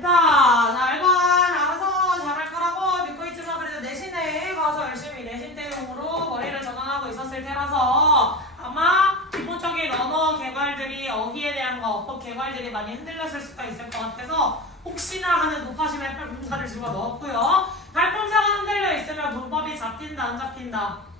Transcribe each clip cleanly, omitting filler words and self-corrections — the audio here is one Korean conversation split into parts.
됐다. 잘 봐. 알아서 잘할 거라고 믿고 있지만 그래도 내신에 가서 열심히 내신 대용으로 머리를 전환하고 있었을 테라서 아마 기본적인 언어 개괄들이 어휘에 대한 거, 어법 개괄들이 많이 흔들렸을 수가 있을 것 같아서 혹시나 하는 높아심의 팔품사를 집어넣었고요. 팔품사가 흔들려 있으면 문법이 잡힌다 안 잡힌다?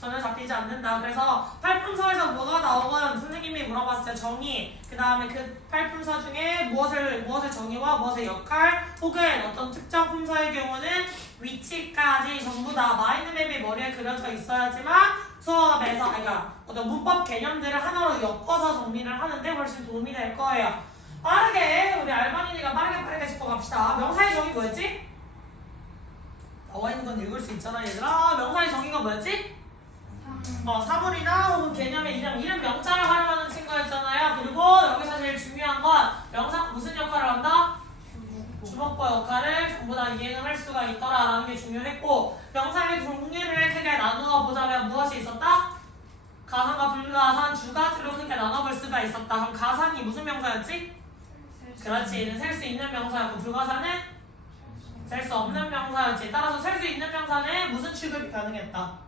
전혀 잡히지 않는다. 그래서 팔품서에서 뭐가 나오건 선생님이 물어봤어요. 정의, 그 다음에 그 팔품서 중에 무엇의 정의와 무엇의 역할 혹은 어떤 특정 품서의 경우는 위치까지 전부 다 마인드맵이 머리에 그려져 있어야지만 수업에서 그러니까 어떤 문법 개념들을 하나로 엮어서 정리를 하는데 훨씬 도움이 될 거예요. 빠르게 우리 알바니니가 빠르게 짚고 갑시다. 명사의 정의 뭐였지? 나와 있는 건 읽을 수 있잖아 얘들아. 명사의 정의가 뭐였지? 사물이나 혹은 개념의 이름 명자를 활용하는 친구였잖아요. 그리고 여기서 제일 중요한 건 명사 무슨 역할을 한다? 주목과 역할을 전부 다 이행을 할 수가 있더라라는 게 중요했고 명사의 종류를 크게 나누어 보자면 무엇이 있었다? 가산과 불가산 두 가지로 크게 나눠볼 수가 있었다. 그럼 가산이 무슨 명사였지? 그렇지. 셀 수 있는 명사였고 불가산은 셀 수 없는 명사였지. 따라서 셀 수 있는 명사는 무슨 취급이 가능했다?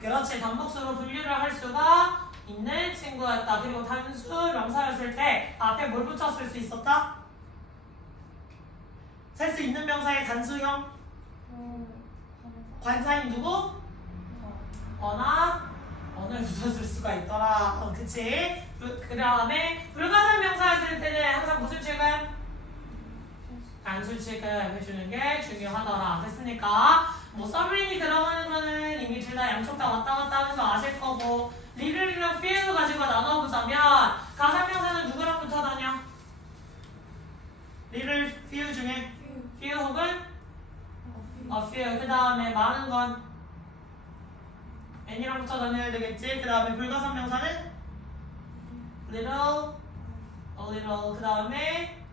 그렇지. 단복수로 분류를 할 수가 있는 친구였다. 그리고 단수 명사였을 때 앞에 뭘 붙였을 수 있었다? 셀 수 있는 명사의 단수형 관사인 누구? 언을 붙였을 수가 있더라. 그치? 그 다음에 불가산 명사였을 때는 항상 무슨 취급? 단수 취급해주는 게 중요하더라. 됐으니까 서브린이 들어가는 거는 이미 둘 다 양쪽 다 왔다 갔다 하는 거 아실 거고 리를이랑 few 가지고 나눠보자면 가산명사는 누구랑 붙어 다녀? 리를 few 중에 few 혹은 few 그 다음에 많은 건 any랑 붙어 다녀야 되겠지. 그 다음에 불가산명사는 little, a little 그 다음에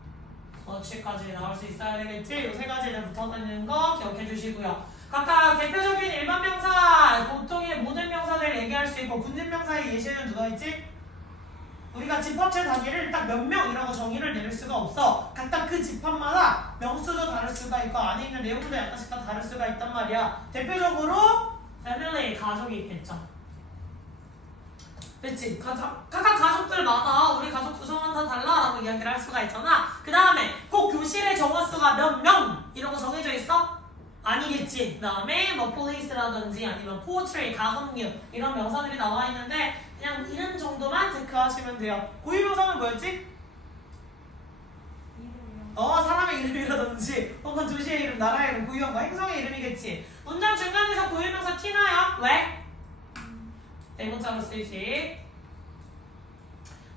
much까지 나올 수 있어야 되겠지. 이 세 가지를 붙어 다니는 거 기억해 주시고요. 각각 대표적인 일반 명사, 보통의 모든 명사들 얘기할 수 있고 군대 명사의 예시는 누가 있지? 우리가 집합체 단위를 딱 몇 명이라고 정의를 내릴 수가 없어. 각각 그 집합마다 명수도 다를 수가 있고 안에 있는 내용도 약간씩 다 다를 수가 있단 말이야. 대표적으로 family, 가족이 있겠죠. 그치? 각각 가족들마다 우리 가족 구성은 다 달라라고 이야기를 할 수가 있잖아. 그 다음에 꼭 교실의 정원수가 몇 명 이런 거 정해져 있어? 아니겠지. 그 다음에 뭐 police라든지 아니면 poetry, 가금류 이런 명사들이 나와 있는데 그냥 이름 정도만 체크하시면 돼요. 고유명사는 뭐였지? 사람의 이름이라든지 혹은 도시의 이름, 나라의 이름, 고유명사, 행성의 이름이겠지. 문장 중간에서 고유명사 티나요? 왜? 대문자로 쓰이시.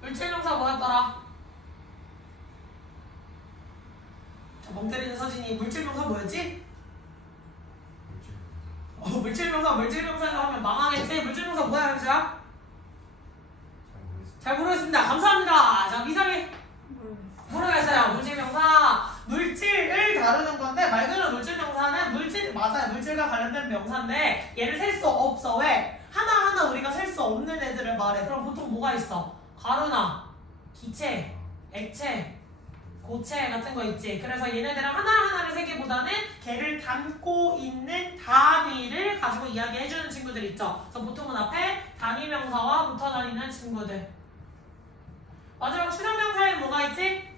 물질명사 뭐였더라? 멍 때리는 서진이 물질명사 뭐였지? 물질명사가 하면 망하겠지? 물질명사 뭐야, 현수야? 잘 모르겠습니다. 감사합니다. 자, 미사리. 모르겠어요. 물질명사. 물질을 다루는 건데, 말 그대로 물질명사는 맞아요. 물질과 관련된 명사인데, 얘를 셀 수 없어. 왜? 하나하나 우리가 셀 수 없는 애들을 말해. 그럼 보통 뭐가 있어? 가루나, 기체, 액체, 고체 같은 거 있지. 그래서 얘네들은 하나하나를 세기보다는 걔를 담고 있는 단위를 가지고 이야기해주는 친구들 있죠. 그래서 보통은 앞에 단위명사와 붙어 다니는 친구들. 마지막 추상명사에는 뭐가 있지?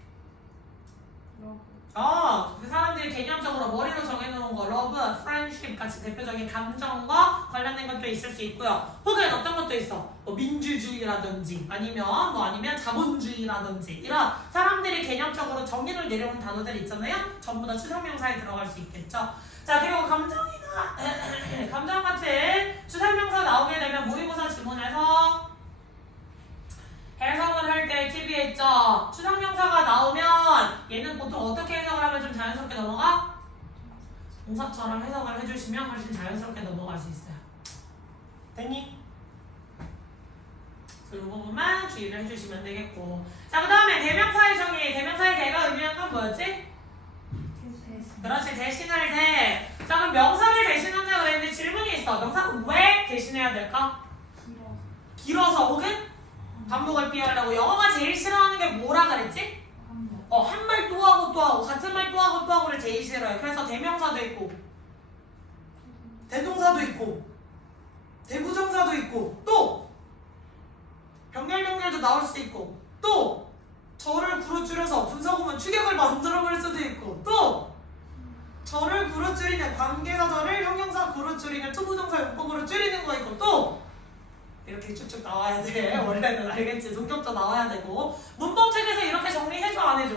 그 사람들이 개념적으로 머리로 정해놓은 거 love, friendship 같이 대표적인 감정과 관련된 것도 있을 수 있고요. 혹은 어떤 것도 있어. 민주주의라든지 아니면 자본주의라든지 이런 사람들이 개념적으로 정의를 내려온 단어들 있잖아요. 전부 다 추상명사에 들어갈 수 있겠죠. 자, 그리고 감정이나 감정 같은 추상명사 나오게 되면 모의고사 지문에서 해석을 할 때 팁이 있죠. 추상명사가 나오면 얘는 보통 어떻게 해석을 하면 좀 자연스럽게 넘어가? 동사처럼 해석을 해주시면 훨씬 자연스럽게 넘어갈 수 있어요. 됐니? 그리고 이 부분만 주의를 해주시면 되겠고. 자, 그 다음에 대명사의 정의. 대명사의 대가 의미하는 건 뭐였지? 그렇지, 대신할 대. 자, 그럼 명사를 대신한다고 그랬는데 질문이 있어. 명사는 왜 대신해야 될까? 길어서 혹은? 반복을 피하려고. 영어가 제일 싫어하는 게 뭐라 그랬지? 한 말 또 하고 하고 또 하고 같은 말 또 하고 또 하고를 제일 싫어요. 그래서 대명사도 있고 대동사도 있고 대부정사도 있고 또 병렬명렬도 나올 수 있고 또 저를 구로 줄여서 분사구문 추격을 만들어볼 수도 있고 또 저를 구로 줄이는 관계사절을 형용사 구로 줄이는 투부정사 용법으로 줄이는 거 있고 또 이렇게 쭉쭉 나와야 돼. 원래는 알겠지. 성격도 나와야 되고 문법책에서 이렇게 정리해줘 안 해줘?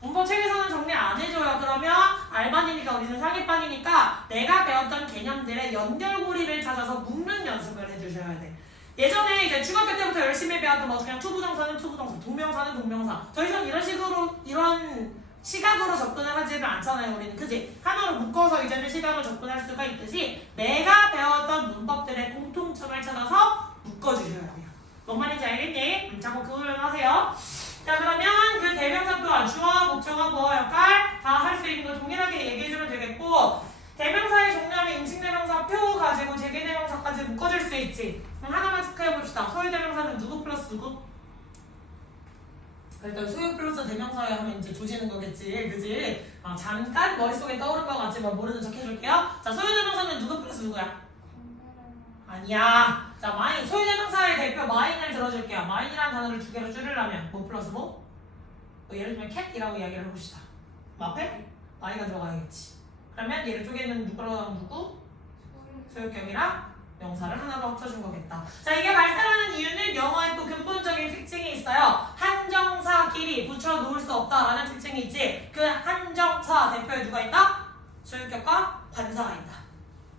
문법책에서는 정리 안 해줘요. 그러면 알반이니까 우리는 상위반이니까 내가 배웠던 개념들의 연결고리를 찾아서 묶는 연습을 해주셔야 돼. 예전에 이제 중학교 때부터 열심히 배웠던 뭐 그냥 투부정사는 투부정사, 동명사는 동명사 더 이상 이런 식으로 이런 시각으로 접근을 하지를 않잖아요. 우리는 그지? 하나로 묶어서 이제는 시각을 접근할 수가 있듯이 내가 배웠던 문법들의 공통점을 찾아서 묶어주셔야 돼요. 뭔 말인지 알겠니? 자꾸 그 훈련하세요. 자 그러면 그 대명사 또한 주어, 목적어, 뭐 역할 다 할 수 있는 거 동일하게 얘기해주면 되겠고 대명사의 종류하면 인칭대명사 표 가지고 재개대명사까지 묶어줄 수 있지. 그럼 하나만 체크해봅시다. 소유대명사는 누구 플러스 누구? 일단 소유 플러스 대명사에 하면 이제 조지는 거겠지, 그지? 잠깐 머릿속에 떠오른 것 같지만 모르는 척 해줄게요. 자, 소유 대명사는 누구 플러스 누구야? 아니야. 자, 마인. 소유 대명사의 대표 마인을 들어줄게요. 마인이라는 단어를 두 개로 줄이려면 뭐 플러스 뭐? 예를 들면 캣이라고 이야기를 해봅시다. 앞에 마이가 들어가야겠지. 그러면 얘를 쪼개는 누구랑 누구? 소유격이랑 명사를 하나로 합쳐준 거겠다. 자, 이게 발달하는 이유는 영어의 또 근본적인 특징이 있어요. 한정사끼리 붙여놓을 수 없다라는 특징이 있지. 그 한정사 대표에 누가 있다? 소유격과 관사가 있다.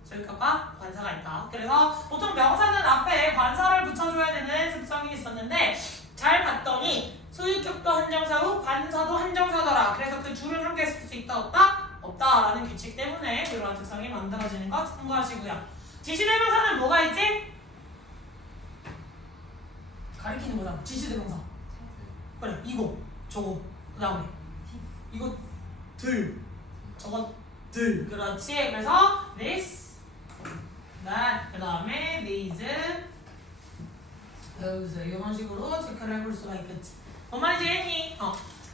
소유격과 관사가 있다. 그래서 보통 명사는 앞에 관사를 붙여줘야 되는 습성이 있었는데 잘 봤더니 소유격도 한정사고 관사도 한정사더라. 그래서 그 줄을 함께 쓸 수 있다 없다? 없다라는 규칙 때문에 그러한 특성이 만들어지는 것 참고하시고요. 지시대명사는 뭐가 있지? 가리키는 거잖아. 지시대명사. 그래, 이거, 저거, 그 다음에 이거 들, 저거 들. 그렇지. 그래서 this, that, 그 다음에 these, those 이런 식으로 체크를 해볼 수가 있겠지. 뭔 말인지 했니?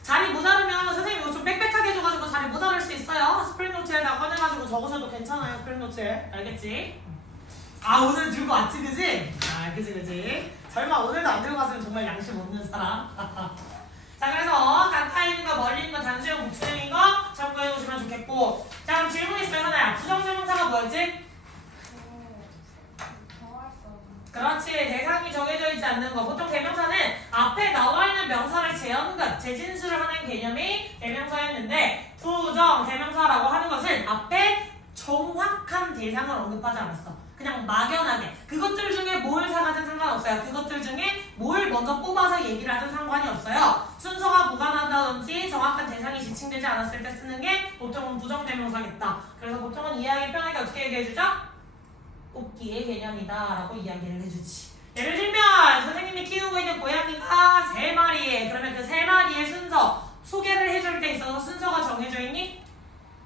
자리 모자르면 선생님이 이거 좀 빽빽하게 해줘가지고 자리 모자랄 수 있어요. 스프링노트에다 꺼내가지고 적으셔도 괜찮아요. 스프링노트에. 알겠지? 오늘 들고 왔지, 그지? 그지. 설마 오늘도 안 들고 왔으면 정말 양심 없는 사람. 자, 그래서 가까이 있는 거, 멀리 있는 거, 단수형, 복수형인 거 참고해 보시면 좋겠고. 자, 그럼 질문 있어요, 하나야. 부정대명사가 뭐였지? 그렇지. 대상이 정해져 있지 않는 거. 보통 대명사는 앞에 나와 있는 명사를 재진수를 하는 개념이 대명사였는데 부정 대명사라고 하는 것은 앞에 정확한 대상을 언급하지 않았어. 그냥 막연하게 그것들 중에 뭘 사가든 상관없어요. 그것들 중에 뭘 먼저 뽑아서 얘기를 하든 상관이 없어요. 순서가 무관하다든지 정확한 대상이 지칭되지 않았을 때 쓰는 게 보통은 부정대명사겠다. 그래서 보통은 이해하기 편하게 어떻게 얘기해주죠? 뽑기의 개념이다 라고 이야기를 해주지. 예를 들면 선생님이 키우고 있는 고양이가 3마리에 그러면 그 3마리의 순서 소개를 해줄 때 있어서 순서가 정해져 있니?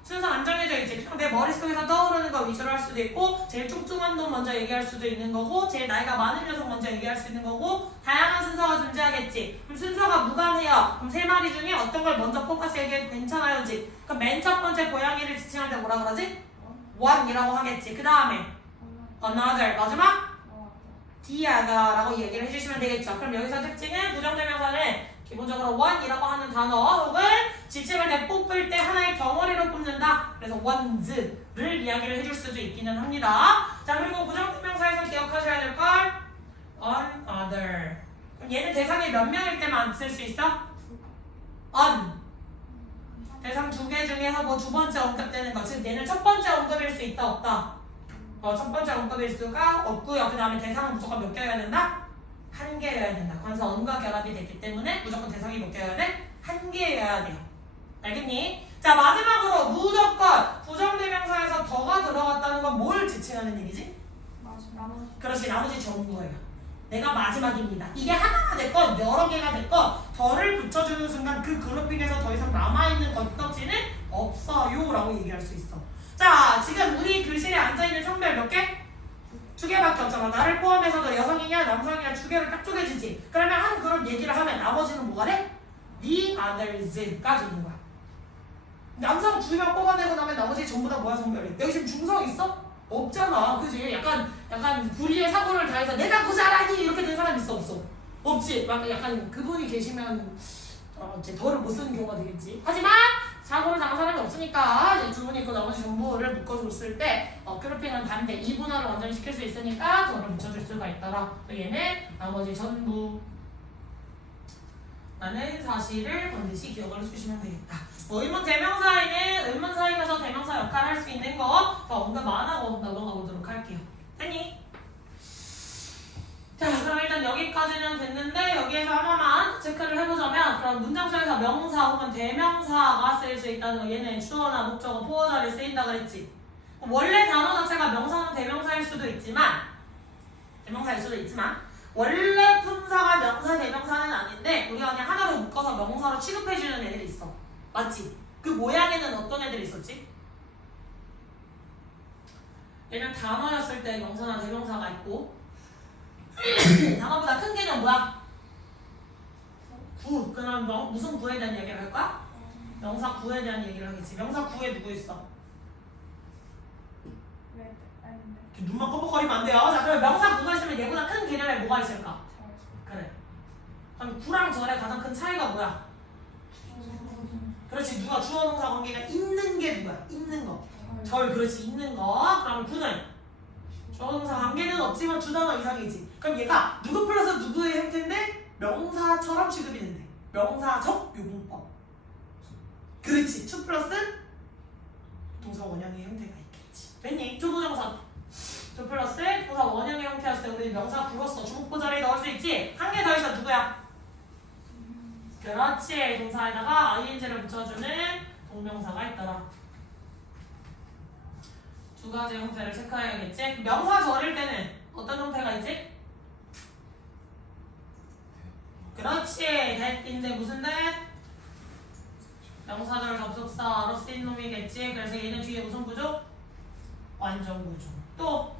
순서 안 정해져 있지. 그냥 내 머릿속에서 떠오르는 거 위주로 할 수도 있고 제일 뚱뚱한 놈 먼저 얘기할 수도 있는 거고 제일 나이가 많은 녀석 먼저 얘기할 수 있는 거고 다양한 순서가 존재하겠지. 그럼 순서가 무관해요. 그럼 3마리 중에 어떤 걸 먼저 뽑아서 얘기해도 괜찮아요지. 그럼 맨 첫 번째 고양이를 지칭할 때 뭐라 그러지? one이라고 하겠지. 그 다음에 another 마지막? the other라고 얘기를 해주시면 되겠죠. 그럼 여기서 특징은 부정대명사는 기본적으로 one이라고 하는 단어 혹은 지칭을 때 뽑을 때 하나의 덩어리로 뽑는다. 그래서 ones를 이야기를 해줄 수도 있기는 합니다. 자, 그리고 부정대명사에서 기억하셔야 될 걸 another. 그럼 얘는 대상이 몇 명일 때만 쓸 수 있어? on. 대상 2개 중에서 뭐 두 번째 언급되는 거. 즉 얘는 첫 번째 언급일 수 있다 없다? 첫 번째 언급일 수가 없고요. 그 다음에 대상은 무조건 몇 개여야 된다? 1개여야 된다. 관사 on과 결합이 됐기 때문에 무조건 대상이 몇 개여야 돼? 1개여야 돼요. 알겠니? 자, 마지막으로 무조건 부정대명사에서 더가 들어갔다는 건 뭘 지칭하는 얘기지? 그렇지, 나머지 전부예요. 내가 마지막입니다. 이게 하나가 됐건 여러 개가 됐건 더를 붙여주는 순간 그 그룹핑에서 더 이상 남아있는 겉껍질은 없어요 라고 얘기할 수 있어. 자, 지금 우리 교실에 앉아있는 성별 몇 개? 2개밖에 없잖아. 나를 포함해서도 여성이냐 남성이냐 2개를 딱 쪼개지지. 그러면 한 그룹 얘기를 하면 나머지는 뭐가 돼? The others까지 있는 거야. 남성 2명 뽑아내고 나면 나머지 전부 다 뭐야 성별이? 여기 지금 중성 있어? 없잖아, 그지? 약간 불의의 사고를 다해서 내가 그 잘하니 이렇게 된 사람 있어 없어? 없지. 약간 그분이 계시면 이제 덜을 못 쓰는 경우가 되겠지. 하지만 사고를 당한 사람이 없으니까 이제 두 분이 있고 나머지 전부를 묶어줬을 때 괴롭히는 반대 이분화를 완전히 시킬 수 있으니까 덜을 붙여줄 수가 있더라. 얘는 나머지 전부 라는 사실을 반드시 기억을 해주시면 되겠다. 의문 대명사에는 의문 사이에서 대명사 역할을 할 수 있는 거 언급 안 하고 넘어가 보도록 할게요. 됐니? 자, 그럼 일단 여기까지는 됐는데 여기에서 하나만 체크를 해보자면 그럼 문장 속에서 명사 혹은 대명사가 쓰일 수 있다는 거 얘는 주어나 목적어, 보어 자리에 쓰인다 그랬지. 원래 단어 자체가 명사는 대명사일 수도 있지만 원래 품사가 명사 대명사는 아닌데 우리가 그냥 하나로 묶어서 명사로 취급해주는 애들이 있어. 맞지? 그 모양에는 어떤 애들이 있었지? 얘는 단어였을 때 명사나 대명사가 있고 단어보다 큰 개념 뭐야? 구. 그럼 무슨 구에 대한 얘기를 할 거야? 명사 구에 대한 얘기를 하겠지. 명사 구에 누구 있어? 눈만 껌뻑거리면 안 돼요. 자, 그럼 명사 구가 있으면 얘보다 큰 개념에 뭐가 있을까? 그래. 그럼 구랑 절의 가장 큰 차이가 뭐야? 그렇지. 누가 주어 동사 관계가 있는 게 누구야? 있는 거. 절. 그렇지. 있는 거. 그럼 구는 주어 동사 관계는 없지만 주 단어 이상이지. 그럼 얘가 누구 플러스 누구의 형태인데 명사처럼 취급이 된대. 명사적 용법. 그렇지. 투 플러스 동사 원형의 형태가 있겠지. 됐니? 투부정사. 투 플러스 동사 원형의 형태였을 때 우리 명사 구로서 주목보 자리에 넣을 수 있지. 한 개 더 있어. 누구야? 그렇지. 동사에다가 ing를 붙여주는 동명사가 있더라. 두 가지 형태를 체크해야겠지. 명사절일 때는 어떤 형태가 있지? 그렇지. that인데 무슨 that? 명사절 접속사로 쓰인 놈이겠지. 그래서 얘는 뒤에 무슨 구조? 완전 구조. 또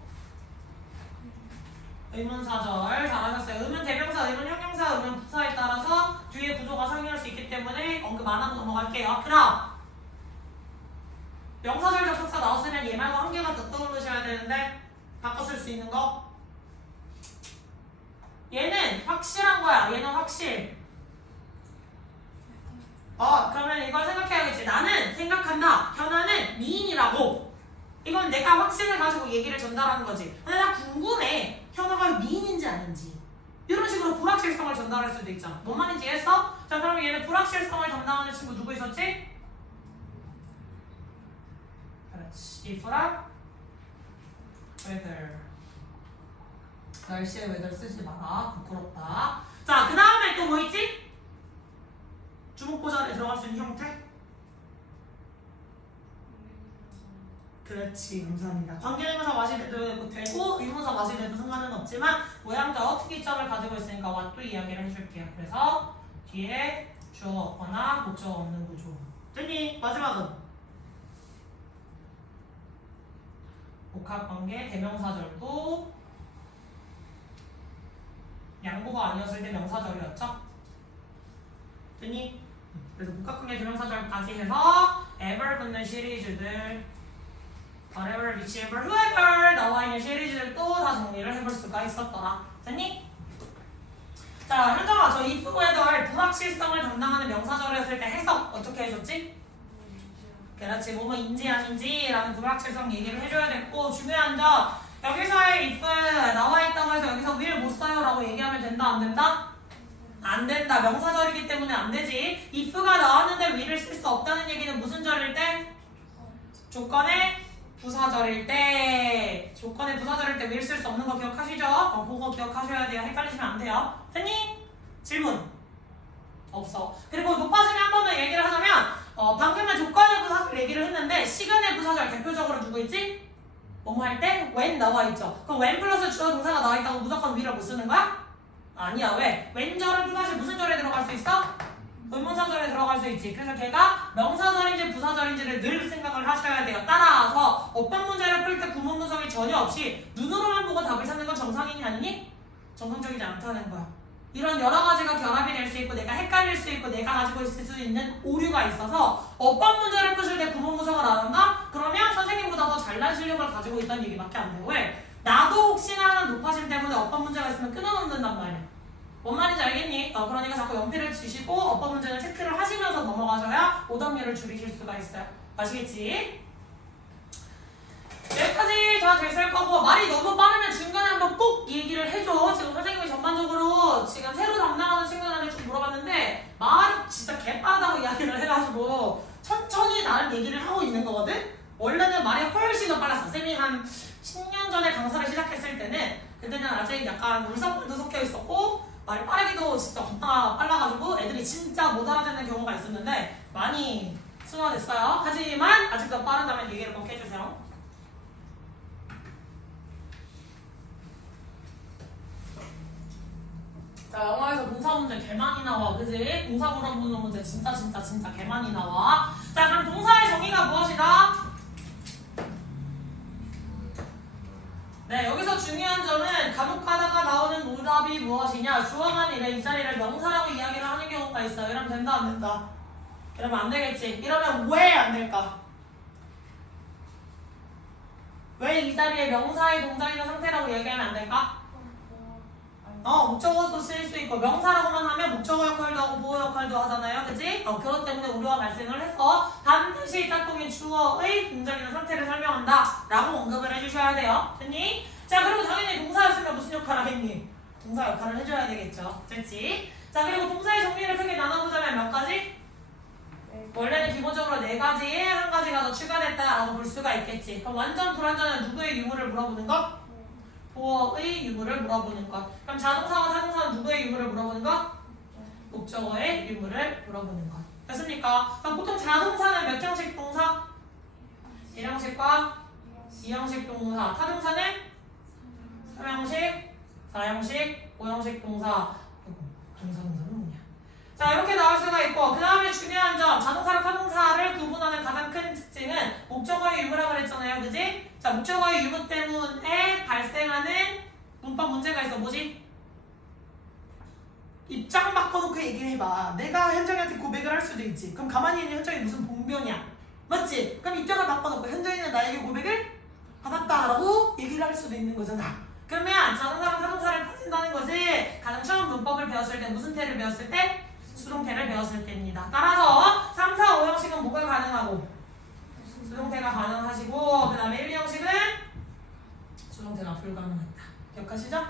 의문사절 잘하셨어요. 의문 대명사, 의문 형용사, 의문 부사에 따라서 뒤에 구조가 상이할 수 있기 때문에 언급 안 하고 넘어갈게요. 그럼 명사절 접속사 나왔으면 얘 말고 한 개가 더 떠오르셔야 되는데 바꿔 쓸 수 있는 거. 얘는 확실한 거야. 얘는 확실. 그러면 이걸 생각해야겠지. 나는 생각한다. 현아는 미인이라고. 이건 내가 확신을 가지고 얘기를 전달하는 거지. 근데 나 궁금해. 현아가 미인인지 아닌지. 이런 식으로 불확실성을 전달할 수도 있잖아. 뭔 말인지 이해했어? 자, 그러면 얘는 불확실성을 담당하는 친구 누구 있었지? 그렇지. if랑 whether. 날씨에 whether 쓰지 마라. 부끄럽다. 자, 그 다음에 또 뭐 있지? 주목보 자리에 들어갈 수 있는 형태? 그렇지. 감사합니다. 관계대명사 마실 때도 되고 의문사 마실 때도 상관은 없지만 모양적 특이점을 가지고 있으니까 왓도 이야기를 해줄게요. 그래서 뒤에 주어 없거나 목적 없는 구조. 됐니? 마지막은 복합관계 대명사절도 양보가 아니었을 때 명사절이었죠? 됐니? 그래서 복합관계 대명사절까지 해서 ever 붙는 시리즈들 whatever, whichever, whoever 나와 있는 시리즈들도 다 정리를 해볼 수가 있었더라. 됐니? 자, 현정아, 저 if, whether 불확실성을 담당하는 명사절을 했을 때 해석 어떻게 해줬지? 그렇지. 뭐뭐 인지 아닌지 라는 불확실성 얘기를 해줘야 됐고 중요한 점 여기서의 if 나와 있다고 해서 여기서 will 못 써요 라고 얘기하면 된다 안 된다? 안 된다. 명사절이기 때문에 안 되지. if가 나왔는데 will을 쓸 수 없다는 얘기는 무슨 절일 때? 조건의 부사절일 때. 조건의 부사절일 때 will 쓸 수 없는 거 기억하시죠? 그거 기억하셔야 돼요. 헷갈리시면 안 돼요. 됐니? 질문 없어. 그리고 높아짐에 한 번 더 얘기를 하자면 방금은 조건의 부사절 얘기를 했는데 시간의 부사절 대표적으로 누구 있지? 뭐뭐 할 때 when 나와 있죠. 그럼 when 플러스 주어 동사가 나와 있다고 무조건 will을 못 쓰는 거야? 아니야. 왜? when 절은 또다시 무슨 절에 들어갈 수 있어? 의문사절에 들어갈 수 있지. 그래서 걔가 명사절인지 부사절인지를 늘 생각을 하셔야 돼요. 따라서 어떤 문제를 풀 때 구문 분석이 전혀 없이 눈으로만 보고 답을 찾는 건 정상이니 아니니? 정상적이지 않다는 거야. 이런 여러 가지가 결합이 될 수 있고 내가 헷갈릴 수 있고 내가 가지고 있을 수 있는 오류가 있어서 어법 문제를 푸실 때 구문 구성을 안 한다? 그러면 선생님보다 더 잘난 실력을 가지고 있다는 얘기밖에 안 돼요. 왜? 나도 혹시나 하는 높아심 때문에 어법 문제가 있으면 끊어놓는단 말이야. 뭔 말인지 알겠니? 그러니까 자꾸 연필을 주시고 어법 문제는 체크를 하시면서 넘어가셔야 오답률을 줄이실 수가 있어요. 아시겠지? 여기까지 다 됐을 거고 말이 너무 빠르면 중간에 한번 꼭 얘기를 해줘. 지금 선생님이 전반적으로 지금 새로 담당하는 친구들한테 좀 물어봤는데 말이 진짜 개빠르다고 이야기를 해가지고 천천히 나름 얘기를 하고 있는 거거든? 원래는 말이 훨씬 더 빨랐어. 쌤이 한 10년 전에 강사를 시작했을 때는 그때는 아직 약간 울산물도 섞여 있었고 말이 빠르기도 진짜 겁나 빨라가지고 애들이 진짜 못 알아듣는 경우가 있었는데 많이 순화됐어요. 하지만 아직도 빠르다면 얘기를 꼭 해주세요. 자, 영어에서 동사 문제 개 많이 나와. 그지? 동사 물어보는 문제 진짜 개 많이 나와. 자, 그럼 동사의 정의가 무엇이다? 네, 여기서 중요한 점은 간혹 가다가 나오는 오답이 무엇이냐? 주어만 이래 이 자리를 명사라고 이야기를 하는 경우가 있어요. 이러면 된다 안 된다? 이러면 안 되겠지. 이러면 왜 안 될까? 왜 이 자리에 명사의 동작이나 상태라고 얘기하면 안 될까? 목적어도 쓰일 수 있고 명사라고만 하면 목적어 역할도 하고 보호 역할도 하잖아요. 그치? 그것 때문에 우리가 말씀을 해서 반드시 짝꿍인 주어의 동작이나 상태를 설명한다 라고 언급을 해주셔야 돼요. 됐니? 자, 그리고 당연히 동사였으면 무슨 역할을 하겠니? 동사 역할을 해줘야 되겠죠. 됐지? 자, 그리고 동사의 정리를 크게 나눠보자면 몇 가지? 원래는 기본적으로 4가지에 한 가지가 더 추가됐다라고 볼 수가 있겠지. 그럼 완전 불완전은 누구의 유무를 물어보는 것? 보어의 유무를 물어보는 것. 그럼 자동사와 타동사는 누구의 유무를 물어보는 것? 목적어의 유무를 물어보는 것. 됐습니까? 그럼 보통 자동사는 몇 형식 동사? 1형식과 2형식 동사. 타동사는 3형식, 4형식, 5형식 동사. 동사는 뭐냐? 자, 이렇게 나올 수가 있고, 그 다음에 중요한 점, 자동사랑 타동사를 구분하는 가장 큰 특징은 목적어의 유무라고 그랬잖아요. 그지? 자, 목적어의 유무 때문에 발생하는 문법 문제가 있어. 뭐지? 입장 바꿔놓고 얘기를 해봐. 내가 현정이한테 고백을 할 수도 있지. 그럼 가만히 있는 현정이 무슨 봉변이야. 맞지? 그럼 입장을 바꿔놓고 현정이는 나에게 고백을 받았다라고 얘기를 할 수도 있는 거잖아. 그러면 자동사랑 타동사를 따진다는 것이 가장 처음 문법을 배웠을 때 무슨 태를 배웠을 때? 수동태를 배웠을 때입니다. 따라서 3, 4, 5형식은 뭐가 가능하고? 수동태가 가능하시고 그 다음에 1, 2형식은 수동태가 불가능하다. 기억하시죠?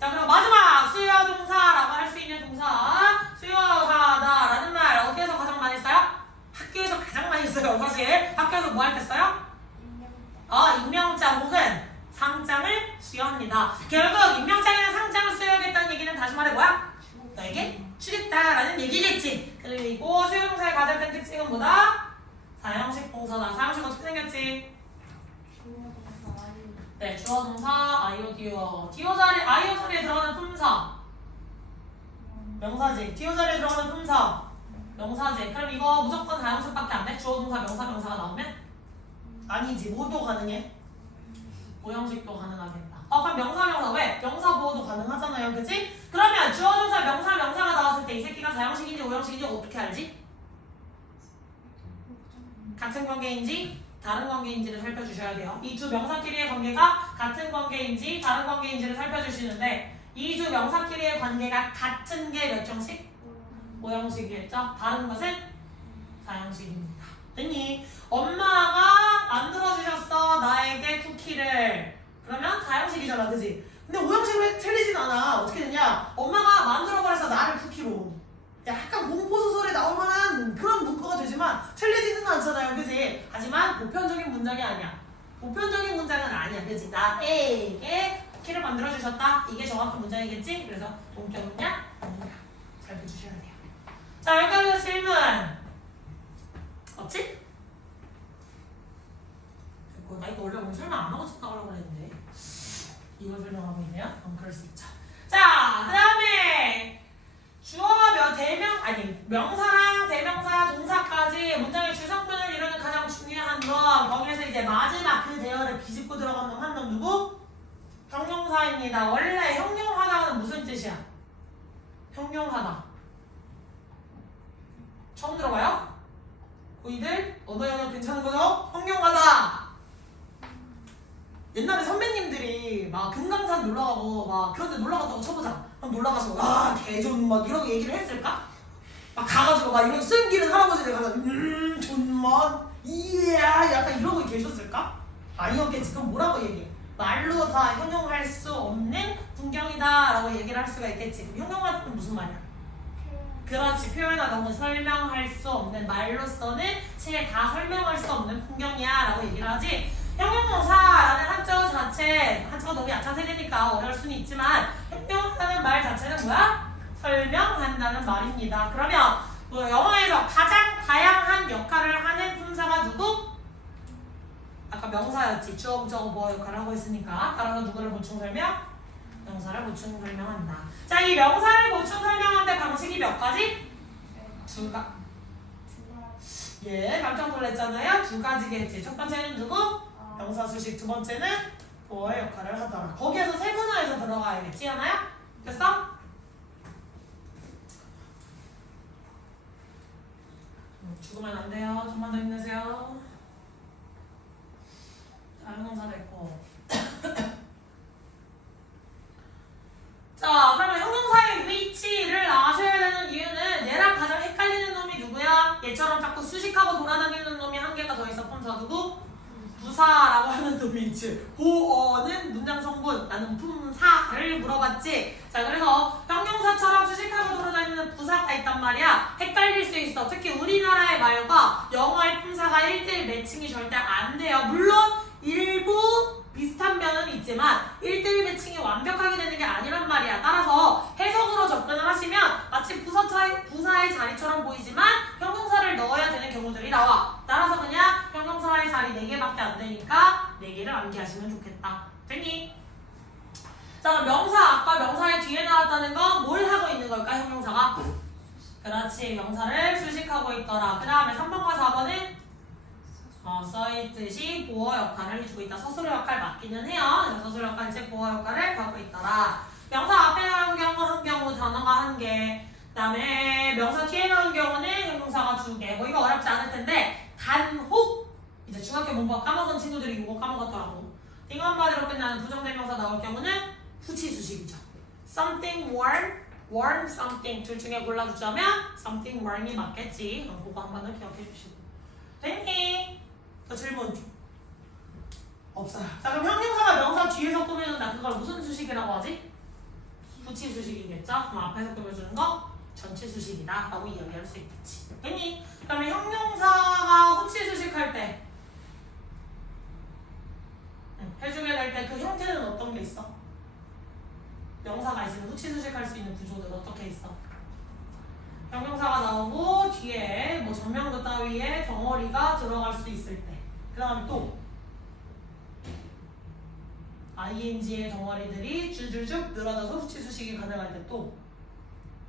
자, 그럼 마지막 수요동사라고 할 수 있는 동사 수요하다 라는 말 어디에서 가장 많이 써요? 학교에서 가장 많이 써요. 사실 학교에서 뭐 할 때 써요? 임명장 혹은 상장을 수여합니다. 결국 임명장이나 상장을 수여하겠다는 얘기는 다시 말해 뭐야? 너에게 주겠다라는 얘기겠지. 그리고 수요동사의 가장 큰 특징은 뭐다? 4형식 동사다. 4형식 어떻게 생겼지? 네, 주어 동사, 아이오, 디오. 디오 자리, 아이오 자리에 들어가는 품사. 명사지. 디오 자리에 들어가는 품사. 명사지. 그럼 이거 무조건 4형식밖에 안 돼? 주어 동사, 명사가 나오면? 아니지. 뭐도 가능해? 5형식도 가능하겠다. 그럼 명사. 왜? 명사 보호도 가능하잖아요. 그치? 그러면 주어 동사, 명사가 나왔을 때 이 새끼가 4형식인지 5형식인지 어떻게 알지? 같은 관계인지 다른 관계인지를 살펴주셔야 돼요. 이 두 명사끼리의 관계가 같은 관계인지 다른 관계인지를 살펴주시는데 이 두 명사끼리의 관계가 같은 게 몇 형식? 5형식이겠죠? 다른 것은 4형식입니다. 됐니? 엄마가 만들어주셨어. 나에게 쿠키를. 그러면 4형식이잖아. 그지? 근데 5형식으로 틀리진 않아. 어떻게 되냐? 엄마가 만들어버려서 나를 쿠키로. 약간 공포소설에 나올 만한 그런 문구가 되지만 틀리지는 않잖아요. 그지? 하지만 보편적인 문장이 아니야. 보편적인 문장은 아니야. 그지? 나에게 쿠키를 만들어주셨다. 이게 정확한 문장이겠지? 그래서 동격이냐? 아니냐? 잘 보주셔야 돼요. 자, 여기까지 질문. 없지? 나 이거 원래 오늘 설명 안 하고 나가려고 했는데 이걸 설명하고 있네요? 그럴 수 있죠. 자, 그 다음에 주어와 명사랑 대명사, 동사까지 문장의 주성분을 이루는 가장 중요한 건 거기에서 이제 마지막 그 대열을 비집고 들어가는 한 놈 누구? 형용사입니다. 원래 형용하다는 무슨 뜻이야? 형용하다. 처음 들어봐요? 고이들 언어 영역 괜찮은 거죠? 형용하다. 옛날에 선배님들이 막 금강산 놀러가고 막 그런데 놀러갔다고 쳐보자. 그럼 놀러가서 개존 막 이런 얘기를 했을까? 막 가가지고 막 이런 쓸기는 할아버지들 가서 존만 이야 약간 이러고 계셨을까? 아니었겠지. 그럼 뭐라고 얘기해? 말로 다 형용할 수 없는 풍경이다 라고 얘기를 할 수가 있겠지. 그럼 형용하다는 무슨 말이야? 그렇지. 표현하다 혹은 설명할 수 없는, 말로서는 채 다 설명할 수 없는 풍경이야 라고 얘기를 하지. 형용사라는 한자 자체, 한자가 너무 약한 세대니까 어려울 수는 있지만 형용하다는 말 자체는 뭐야? 설명한다는 말입니다. 그러면 뭐 영어에서 가장 다양한 역할을 하는 품사가 누구? 아까 명사였지. 주어, 부정어, 보어 역할을 하고 있으니까 따라서 누구를 보충 설명? 명사를 보충 설명한다. 자, 이 명사를 보충 설명하는데 방식이 몇 가지? 두 가지. 예, 깜짝 놀랐잖아요. 두 가지겠지. 첫 번째는 누구? 명사 수식. 두 번째는 보어의 역할을 하더라. 거기에서 세분화해서 들어가야겠지, 하나요? 됐어? 죽으면 안 돼요. 좀만 더 힘내세요. 자, 형용사 됐고. 자, 그러면 형용사의 위치를 아셔야 되는 이유는 얘랑 가장 헷갈리는 놈이 누구야? 얘처럼 자꾸 수식하고 돌아다니는 놈이 한 개가 더 있어. 품사 누구? 부사라고 하는 놈이 있지. 보어는 문장 성분, 나는 품사를 물어봤지. 자, 그래서 형용사처럼 수식하고 돌아다니는 부사가 있단 말이야. 헷갈릴 수 있어. 특히 우리나라의 말과 영어의 품사가 1대1 매칭이 절대 안 돼요. 물론 일부 비슷한 면은 있지만 1대1 매칭이 완벽하게 되는 게 아니란 말이야. 따라서 해석으로 접근을 하시면 마치 부사의 자리처럼 보이지만 형용사를 넣어야 되는 경우들이 나와. 따라서 그냥 형용사의 자리 4개밖에 안 되니까 4개를 암기하시면 좋겠다. 됐니? 자, 명사. 아까 명사의 뒤에 나왔다는 건 뭘 하고 있는 걸까? 형용사가? 그렇지. 명사를 수식하고 있더라. 그 다음에 3번과 4번은 써있듯이 보어 역할을 해주고 있다. 서술어 역할 맞기는 해요. 서술어 역할 이제 보어 역할을 하고 있더라. 명사 앞에 나온 경우 한 경우, 단어가 한 개. 그 다음에 명사 뒤에 나온 경우는 형용사가 2개. 뭐 이거 어렵지 않을 텐데 단혹. 이제 중학교 문법 까먹은 친구들이 이거 까먹었더라고. 띵 한마디로 끝나는 부정대명사 나올 경우는 후치수식이죠. Something warm, warm something. 둘 중에 골라주자면 something warm이 맞겠지. 그거 한 번 더 기억해 주시고. 됐니? 더 질문 없어요. 자, 그럼 형용사가 명사 뒤에서 꾸며준다. 그걸 무슨 수식이라고 하지? 후치 수식이겠죠? 그럼 앞에서 꾸며주는 거 전체 수식이다 라고 이야기할 수 있겠지. 됐니? 그러면 형용사가 후치 수식할 때 해주게 될 때 그 형태는 어떤 게 있어? 명사가 있으면 후치 수식할 수 있는 구조들 어떻게 있어? 형용사가 나오고 뒤에 뭐 전명구 따위에 덩어리가 들어갈 수 있을 때. 그 다음에 또 ing의 덩어리들이 줄줄쭉 늘어져서 후치 수식이 가능할 때 또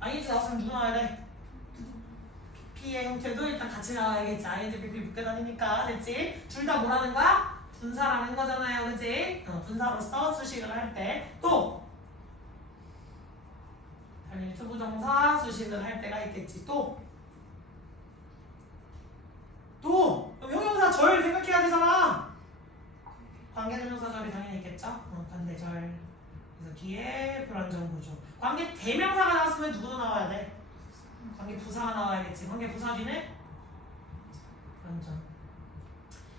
ing 나왔으면 누구 나와야 돼? pp의 형태도 일단 같이 나와야겠지. ing, pp 묶여 다니니까. 됐지? 둘 다 뭐라는 거야? 분사라는 거잖아요. 그치? 분사로서 수식을 할 때 또 단일 투부정사 수식을 할 때가 있겠지. 또 형용사 절 생각해야 되잖아. 관계대명사 절이 당연히 있겠죠. 반대절. 그래서 뒤에 불완전 구조. 관계 대명사가 나왔으면 누구도 나와야 돼? 관계 부사가 나와야겠지. 관계 부사 뒤는 불완전.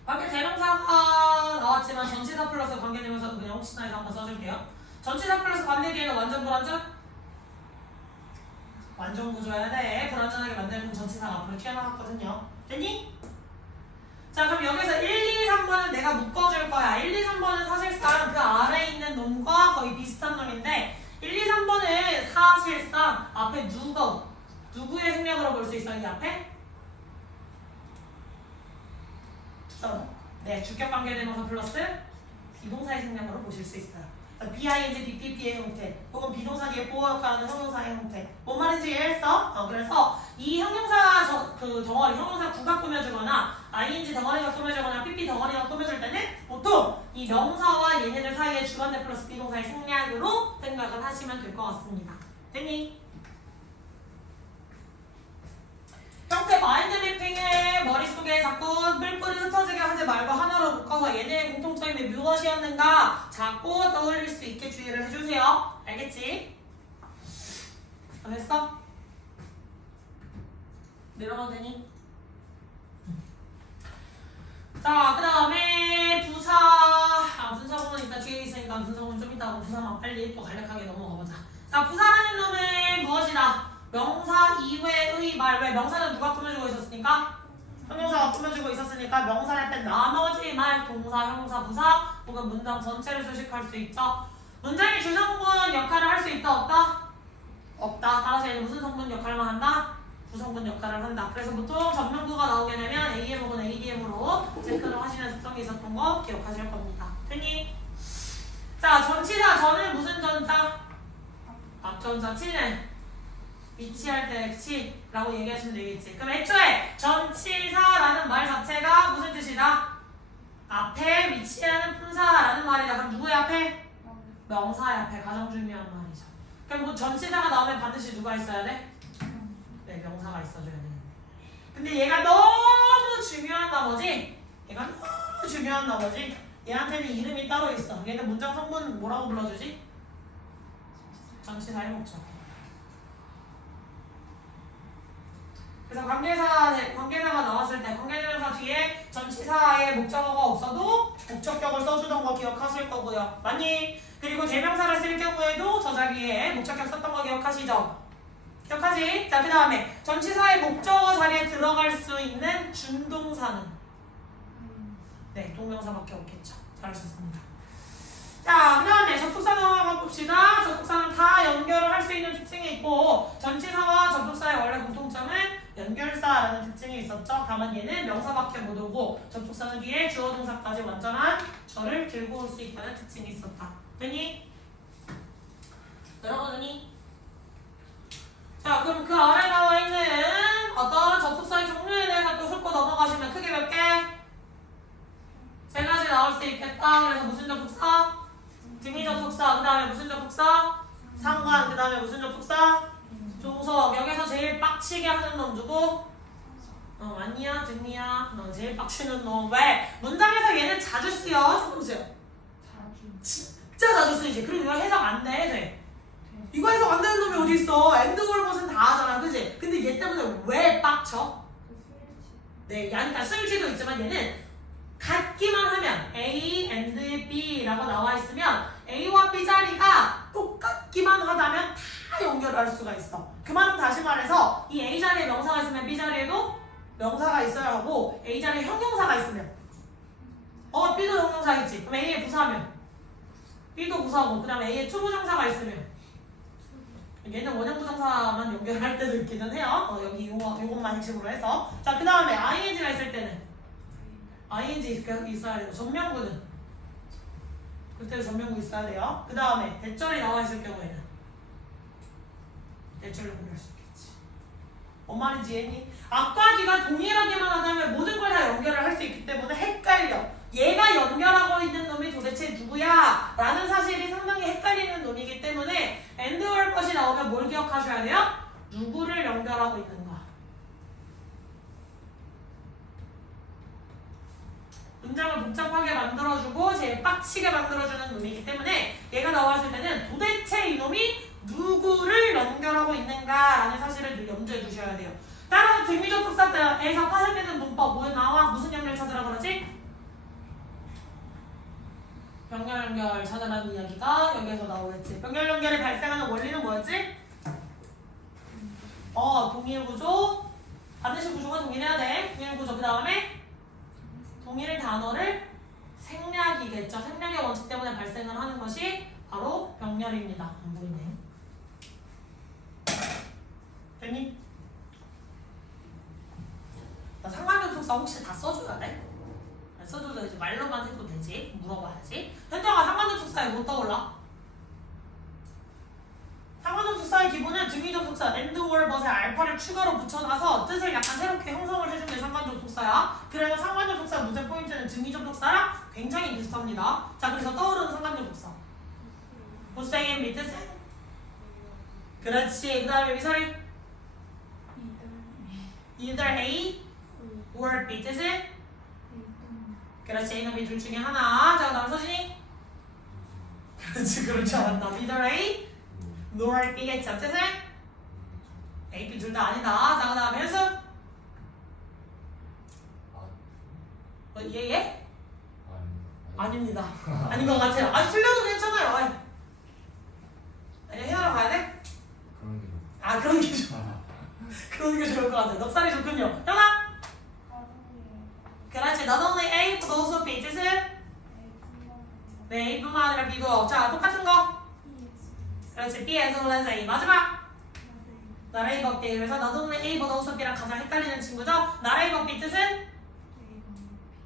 관계 대명사가 나왔지만 전치사 플러스 관계 대명사 그냥 혹시나 해서 한번 써줄게요. 전치사 플러스 관계 뒤에는 완전 불완전? 완전 구조여야 돼. 불완전하게 만들면 전치사가 앞으로 튀어나왔거든요. 됐니? 자, 그럼 여기서 1, 2, 3번은 내가 묶어줄 거야. 1, 2, 3번은 사실상 그 아래에 있는 놈과 거의 비슷한 놈인데 1, 2, 3번은 사실상 앞에 누구의 생략으로 볼 수 있어? 이 앞에? 네, 주격관계대명사 플러스 비동사의 생략으로 보실 수 있어요. BING, BPP의 형태 혹은 비동사 뒤에 보어 역할하는 형용사의 형태. 뭔 말인지 이해했어? 그래서 이 형용사 그 덩어리, 형용사 구가 꾸며주거나 ING 덩어리가 꾸며주거나 PP 덩어리가 꾸며줄 때는 보통 이 명사와 얘네들 사이에 주관대 플러스 비동사의 생략으로 생각을 하시면 될 것 같습니다. 됐니? 형태 마인드 맵핑을 머릿속에 자꾸 뿔뿔이 흩어지게 하지 말고 하나로 묶어서 얘네의 공통점이 무엇이었는가 자꾸 떠올릴 수 있게 주의를 해주세요. 알겠지? 됐어? 내려가도 되니? 자, 그 다음에 부사. 분사구는 이따 뒤에 있으니까 분사구는 좀 이따 하고 부사만 빨리 또 간략하게 넘어가보자. 자, 부사라는 놈은 무엇이다? 명사 이외의 말. 왜? 명사는 누가 꾸며주고 있었으니까? 형용사가 꾸며주고 있었으니까 명사를 뺀 나머지 말, 동사, 형용사, 부사 혹은 문장 전체를 수식할 수 있죠. 문장의 주성분 역할을 할 수 있다, 없다? 없다. 따라서 얘는 무슨 성분 역할만 한다? 부성분 역할을 한다. 그래서 보통 전명구가 나오게 되면 AM 혹은 ADM으로 체크를 하시는 습성이 있었던 거 기억하실 겁니다. 됐니? 자, 전치사 저는 무슨 전자? 앞전자 치는 위치할 때 치라고 얘기하시면 되겠지. 그럼 애초에 전치사라는 말 자체가 무슨 뜻이다? 앞에 위치하는 품사라는 말이다. 그럼 누구의 앞에? 명사의 앞에. 가장 중요한 말이죠. 그럼 뭐 전치사가 나오면 반드시 누가 있어야 돼? 네, 명사가 있어줘야 돼. 근데 얘가 너무 중요한 나머지 얘한테는 이름이 따로 있어. 얘는 문장 성분 뭐라고 불러주지? 전치사의 목적. 그래서 관계사가 나왔을 때 관계대명사 뒤에 전치사의 목적어가 없어도 목적격을 써주던 거 기억하실 거고요. 맞니? 그리고 대명사를 쓸 경우에도 저 자리에 목적격 썼던 거 기억하시죠? 기억하지? 자, 그 다음에 전치사의 목적어 자리에 들어갈 수 있는 준동사는 네, 동명사밖에 없겠죠. 잘하셨습니다. 자, 그 다음에 접속사 넘어가 봅시다. 접속사는 다 연결을 할 수 있는 특징이 있고 전치사와 접속사의 원래 공통점은 연결사라는 특징이 있었죠. 다만 얘는 명사밖에 못 오고 접속사는 뒤에 주어 동사까지 완전한 절을 들고 올 수 있다는 특징이 있었다. 되니? 여러분이? 자, 그럼 그 아래 나와 있는 어떤 접속사의 종류에 대해서 또 훑고 넘어가시면 크게 몇 개? 세 가지 나올 수 있겠다. 그래서 무슨 접속사? 등위 접속사. 그 다음에 무슨 접속사? 상관. 그 다음에 무슨 접속사? 종속. 여기서 제일 빡치게 하는 놈 누구? 아니야, 등이야. 제일 빡치는 놈. 왜? 문장에서 얘는 자주 쓰여. 조금 쓰여. 진짜 자주 쓰이지. 그리고 이거 해석 안 돼. 돼. 이거 해석 안 되는 놈이 어디 있어? 엔드 월봇은 다 하잖아. 그지? 근데 얘 때문에 왜 빡쳐? 네, 그러니까 쓸지도 있지만 얘는 같기만 하면 A and B라고 나와 있으면 A와 B 자리가 똑같기만 하다면 다 연결할 수가 있어. 그 말은 다시 말해서 이 A 자리에 명사가 있으면 B 자리에도 명사가 있어야 하고 A 자리에 형용사가 있으면 B도 형용사겠지. 그럼 A에 부사하면 B도 부사하고 그 다음에 A에 투부정사가 있으면 얘는 원형부정사만 연결할 때도 있기는 해요. 여기 요것만 핵심으로 해서. 자, 그 다음에 ing가 있을 때는 ing 있어야 되고 전명구는 그때도 전명구 있어야 돼요. 그 다음에 대절이 나와 있을 경우에는 대절로 구별할 수 있겠지. 뭔 말인지 이해했니? 아까 네가 동일하게만 하다면 모든 걸 다 연결을 할 수 있기 때문에 헷갈려. 얘가 연결하고 있는 놈이 도대체 누구야? 라는 사실이 상당히 헷갈리는 놈이기 때문에 and or 것이 나오면 뭘 기억하셔야 돼요? 누구를 연결하고 있는가. 문장을 복잡하게 만들어주고 제일 빡치게 만들어주는 놈이기 때문에 얘가 나왔을 때는 도대체 이놈이 누구를 연결하고 있는가라는 사실을 늘 염두에 두셔야 돼요. 따라서 등위적 접속사에서 파생되는 문법 뭐 나와? 무슨 연결 찾으라 그러지? 병렬 연결 찾으라는 이야기가 여기에서 나오겠지. 병렬 연결이 발생하는 원리는 뭐였지? 동일 구조. 반드시 구조가 동일해야 돼. 동일 구조. 그 다음에 동일 단어를 생략이겠죠. 생략의 원칙 때문에 발생을 하는 것이 바로 병렬입니다. 안 보이네. 됐니? 나 상관접속사 혹시 다 써줘야 돼? 써줘도 되지. 말로만 해도 되지. 물어봐야지. 현정아, 상관접속사에 뭐 떠올라? 상관접속사의 기본은 등위접속사 and or but에 알파를 추가로 붙여놔서 뜻을 약간 새롭게 형성을 해준 게 상관접속사야. 그래서 상관접속사 문제 포인트는 등위접속사랑 굉장히 비슷합니다. 자, 그래서 떠오르는 상관접속사. 보생인 밑뜻생. 그렇지. 그 다음에 미설이 either A or B 뜻은? 그렇지, A나 B 둘 중에 하나. 자, 그다음 서진이. 그렇지, 그렇지 않다. either A nor B겠죠. 뜻은? A, B 둘 다 아니다. 자, 그다음 현수. 예? 아닙니다. 아닌 것 같아요. 아니, 틀려도 괜찮아요. 아니, 해하러 가야 돼? 그런 게 좋아. 그런 게 좋을 것 같아. 넉살이 좋군요. 현아? 그렇지. Not only A, but also B. 뜻은? 네, A뿐만 아니라 B도. 자, 똑같은 거. 그렇지. B as well as A. 마지막. not A, but B. 그래서 not only A, but also B랑 가장 헷갈리는 친구죠. not A, but B 뜻은?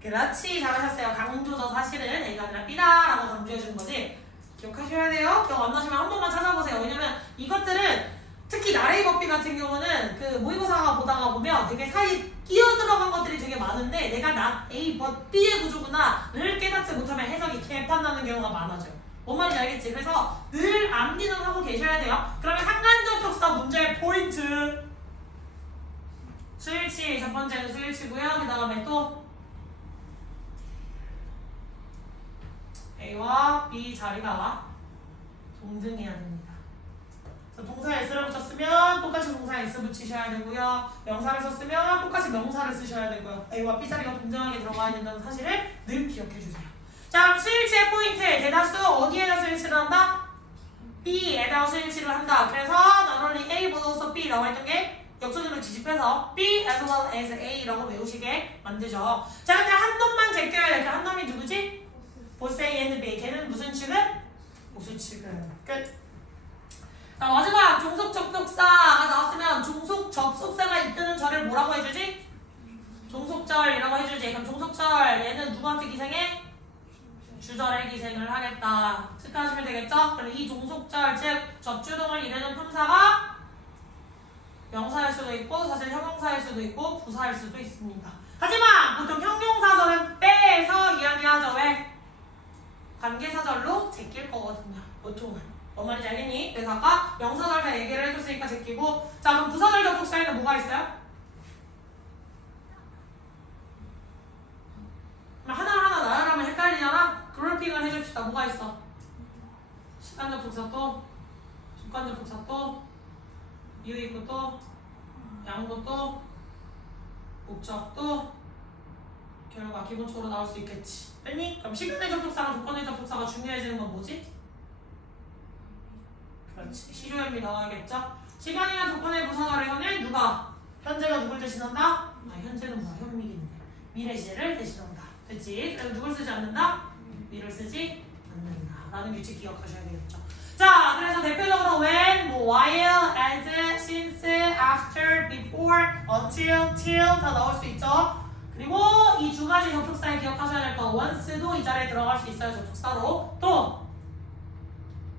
그렇지. 잘하셨어요. 강조죠. 사실은 A가 아니라 B다 라고 강조해주는 거지. 기억하셔야 돼요. 기억 안 나시면 한 번만 찾아보세요. 왜냐면 이것들은 특히 나레이 법비 같은 경우는 그 모의고사 보다가 보면 되게 사이 끼어 들어간 것들이 되게 많은데 내가 나 A, B의 구조구나를 깨닫지 못하면 해석이 개판나는 경우가 많아져요. 뭔 말인지 알겠지? 그래서 늘 암기는 하고 계셔야 돼요. 그러면 상관접속사 문제의 포인트. 수일치, 첫 번째는 수일치고요. 그 다음에 또 A와 B 자리가 동등해야 됩니다. 동사에 S를 붙였으면 똑같이 동사에 S 붙이셔야 되고요. 명사를 썼으면 똑같이 명사를 쓰셔야 되고요. A와 B 자리가 동등하게 들어가야 된다는 사실을 늘 기억해 주세요. 자, 수일치의 포인트. 대다수 어디에다 수일치를 한다? B에다 수일치를 한다. 그래서 not only A but also B라고 했던 게 역순으로 뒤집혀서 B as well as A라고 외우시게 만들죠. 자, 근데 한 놈만 제껴야 돼. 그 한 놈이 누구지? both A and B. 걔는 무슨 취급? 무슨 취급. 끝. 자, 마지막 종속 접속사가 나왔으면 종속 접속사가 이끄는 절을 뭐라고 해주지? 종속절이라고 해주지. 그럼 종속절 얘는 누구한테 기생해? 주절에 기생을 하겠다. 체크하시면 되겠죠? 그럼 이 종속절 즉 접주동을 이루는 품사가 명사일 수도 있고 사실 형용사일 수도 있고 부사일 수도 있습니다. 하지만 보통 형용사절은 빼서 이야기하죠. 왜? 관계사절로 제낄 거거든요. 보통은. 뭔 말인지 알겠니? 그래서 아까 명사절 다 얘기를 해줬으니까 제끼고. 자, 그럼 부사절 접속사에는 뭐가 있어요? 하나하나 나열하면 헷갈리잖아? 그룹핑을 해줍시다. 뭐가 있어? 시간접속사 또, 주관접속사 또, 이유있고 또, 양도 또, 목적 또, 결과 기본적으로 나올 수 있겠지. 됐니? 그럼 시간의 접속사랑 조건의 접속사가 중요해지는 건 뭐지? 그렇지. 시조현미 나와야겠죠? 시간이나 조건의 부사절에서는 누가? 현재가 누굴 대신한다? 현재는 뭐야? 현미겠네. 미래 시제를 대신한다. 됐지? 그래서 누굴 쓰지 않는다? 미를 쓰지 않는다. 라는 규칙 기억하셔야 되겠죠? 자, 그래서 대표적으로 when, 뭐 while, as, since, after, before, until, till 다 나올 수 있죠? 그리고 이 두 가지 접속사에 기억하셔야 될 거 once도 이 자리에 들어갈 수 있어요. 접속사로. 또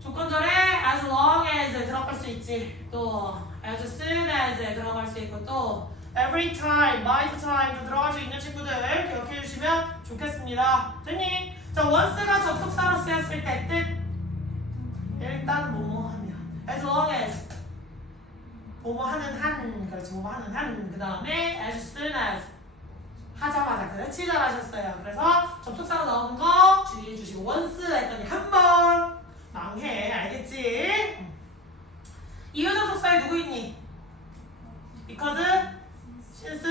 조건절에 as long as 들어갈 수 있지. 또 as soon as 들어갈 수 있고 또 every time, by the time도 들어갈 수 있는 친구들 기억해 주시면 좋겠습니다. 됐니? 자, once가 접속사로 쓰였을 때 뜻 일단 뭐뭐 하면 as long as 뭐뭐 하는 한 그렇지 뭐뭐 하는 한 그 다음에 as soon as 하자마자 그렇지 잘하셨어요. 그래서 접속사로 나오는 거 주의해 주시고 once 했더니 한 번 망해. 알겠지? 이유 접속사에 누구 있니? because, since,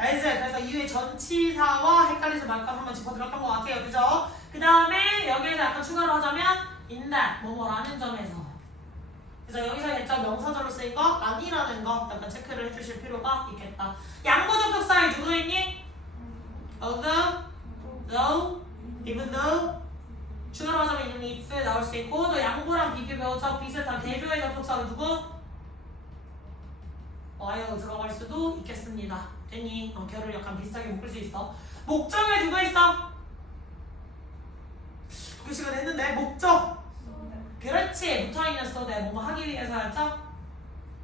as. 그래서 이유의 전치사와 헷갈리지 말까 한번 짚어드렸던 것 같아요. 그죠? 그 다음에 여기에서 약간 추가로 하자면 in that, 뭐뭐라는 점에서. 그래서 여기서 했죠. 명사절로 쓰인 거 아니라는 거 약간 체크를 해주실 필요가 있겠다. 양보 접속사에 누구 있니? although, though, even though. 추가로 하자면 이런 if 나올 수 있고 또 양보랑 비교 배우죠. 비슷한 대조의 접속사로 두고 while 들어갈 수도 있겠습니다. 됐니? 결을 약간 비슷하게 묶을 수 있어. 목적에 누가 있어? 그 시간 했는데 목적. 그렇지. 붙어있는 써대 뭐뭐 하기 위해서였죠?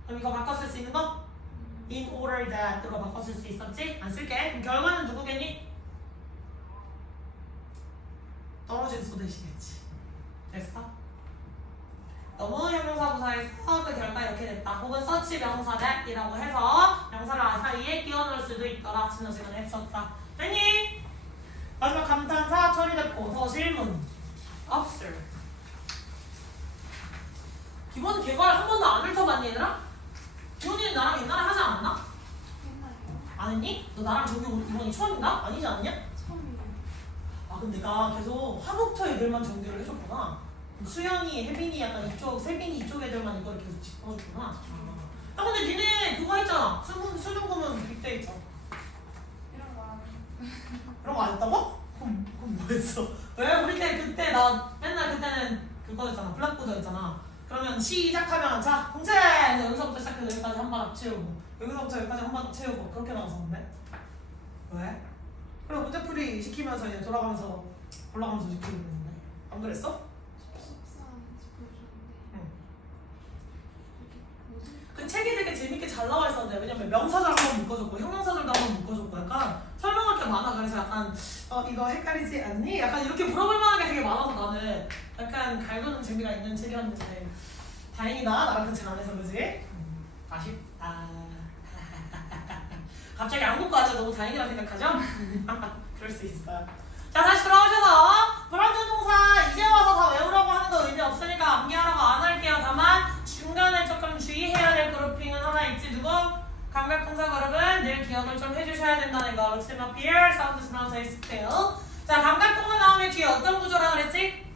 그럼 이거 바꿔 쓸 수 있는 거? in order that으로 바꿔 쓸 수 있었지? 안 쓸게. 그럼 결과는 누구겠니? 떨어진 소대시겠지. 됐어? 너무 형용사 부사에서 그 결과 이렇게 됐다. 혹은 such 명사 that이라고 해서 명사를 사이에 끼워넣을 수도 있더라. 지난 시간에 했었다. 됐니? 마지막 감탄사 처리됐고 더 질문. 없을. 기본 개괄 한 번도 안 훑어봤니 얘들아? 기본이는 나랑 옛날에 하지 않았나? 안 했니? 너 나랑 전교 이번이 처음인가? 아니지 않냐? 처음이에요. 아 그럼 내가 계속 화목토 애들만 전교를 해줬구나. 수영이, 혜빈이 약간 이쪽, 세빈이 이쪽 애들만 이걸 계속 짚어줬구나. 아 근데 니네 그거 했잖아. 수중구문 빅데이터. 이런 거 안 해요. 그런 거 안 했다고? 그럼 뭐 했어? 왜? 우리 때 그때 나 맨날 그때는 그거였잖아. 블락보드였잖아. 그러면 시작하면 자 공채! 여기서부터 시작해서 여기까지 한 번 채우고 여기서부터 여기까지 한 번 채우고 그렇게 나왔었는데? 왜? 그럼 문제풀이 시키면서 이제 돌아가면서 올라가면서 시키고 있는데 안 그랬어? 속상한지 보여줬는데. 응. 이렇게 뭐지? 그 책이 되게 재밌게 잘 나와 있었는데 왜냐면 명사절 한번 묶어줬고 형용사절도 한번 묶어줬고 약간 설명할 게 많아. 그래서 약간 이거 헷갈리지 않니? 약간 이렇게 물어볼 만한 게 되게 많아서 나는 약간 갈구는 재미가 있는 책이었는데 다행이다. 나랑 그 책 안 해서 그지? 아쉽다. 갑자기 안 묶고 하자 너무 다행이라 생각하죠? 그럴 수 있어요. 자 다시 돌아오셔서 불완전동사 이제 와서 다 외우라고 하는 거 의미 없으니까 암기하라고 안 할게요. 다만 중간에 조금 주의해야 될 그룹핑은 하나 있지. 누구? 감각동사 그룹은 늘 기억을 좀 해주셔야 된다는 거. Looks in up here, sounds around, taste, feel. 자 감각동사 나오면 뒤에 어떤 구조라 그랬지?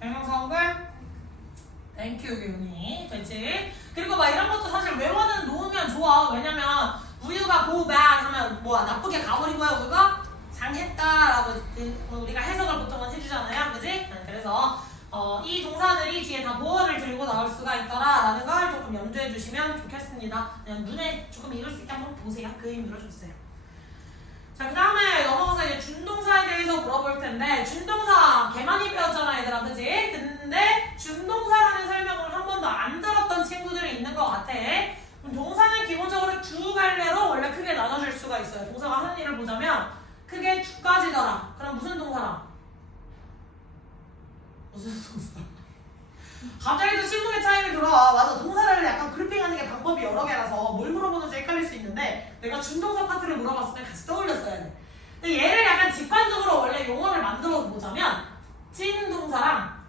형용사 혹은? 땡큐 교훈이 됐지? 그리고 막 이런 것도 사실 외워는 놓으면 좋아. 왜냐면 우유가 go bad 하면 뭐야 나쁘게 가버린 거야 우유가? 상했다라고 우리가 해석을 보통은 해주잖아요. 그지? 그래서 이 동사들이 뒤에 다 보어를 들고 나올 수가 있더라라는 걸 조금 염두해 주시면 좋겠습니다. 그냥 눈에 조금 익을 수 있게 한번 보세요. 그 의미로 줬어요. 자, 그 다음에 넘어가서 이제 준동사에 대해서 물어볼 텐데 준동사 개 많이 배웠잖아 얘들아. 그지? 근데 준동사라는 설명을 한 번도 안 들었던 친구들이 있는 것 같아. 그럼 동사는 기본적으로 두 갈래로 원래 크게 나눠질 수가 있어요. 동사가 하는 일을 보자면 크게 두 가지더라. 그럼 무슨 동사라? 무슨 동사? 갑자기 또 신문의 차이가 들어와. 맞아. 동사를 약간 그룹핑하는 게 방법이 여러 개라서 뭘 물어보는지 헷갈릴 수 있는데 내가 준동사 파트를 물어봤을 때 같이 떠올렸어야 돼. 근데 얘를 약간 직관적으로 원래 용어를 만들어 보자면 찐동사랑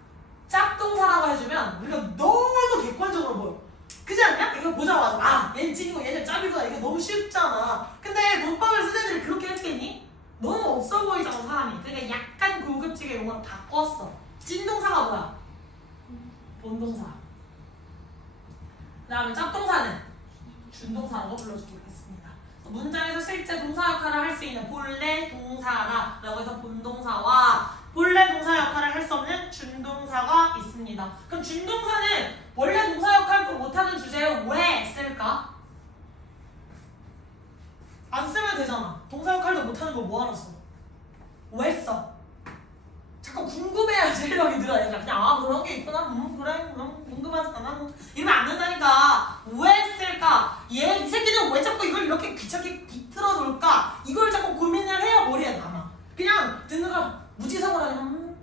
짝동사라고 해주면 우리가 너무 객관적으로 보여. 그지 않냐? 이거 보자마자 아 얘는 찐이고 얘는 짭이구나. 이게 너무 쉽잖아. 근데 문법을 쓴 애들이 그렇게 했겠니? 너무 없어 보이잖아 사람이. 그러니까 약간 고급지게 용어를 바꿨어. 찐동사가 뭐야? 본동사. 그 다음에 짝동사는 준동사라고 불러주겠습니다. 문장에서 실제 동사 역할을 할 수 있는 본래 동사라 라고 해서 본동사와 본래 동사 역할을 할 수 없는 준동사가 있습니다. 그럼 준동사는 원래 동사 역할도 못하는 주제에 왜 쓸까? 안 쓰면 되잖아. 동사 역할도 못하는 거 뭐하러 써? 왜 써? 자꾸 궁금해야지 생각이 들어. 얘가 그냥 아 그런 게 있구나. 그래 그럼 궁금하잖아. 이러면 안 된다니까. 왜 쓸까? 이 새끼는 왜 자꾸 이걸 이렇게 귀찮게 비틀어 놓을까? 이걸 자꾸 고민을 해야 머리에 남아. 그냥 듣는가 무지성으로 하면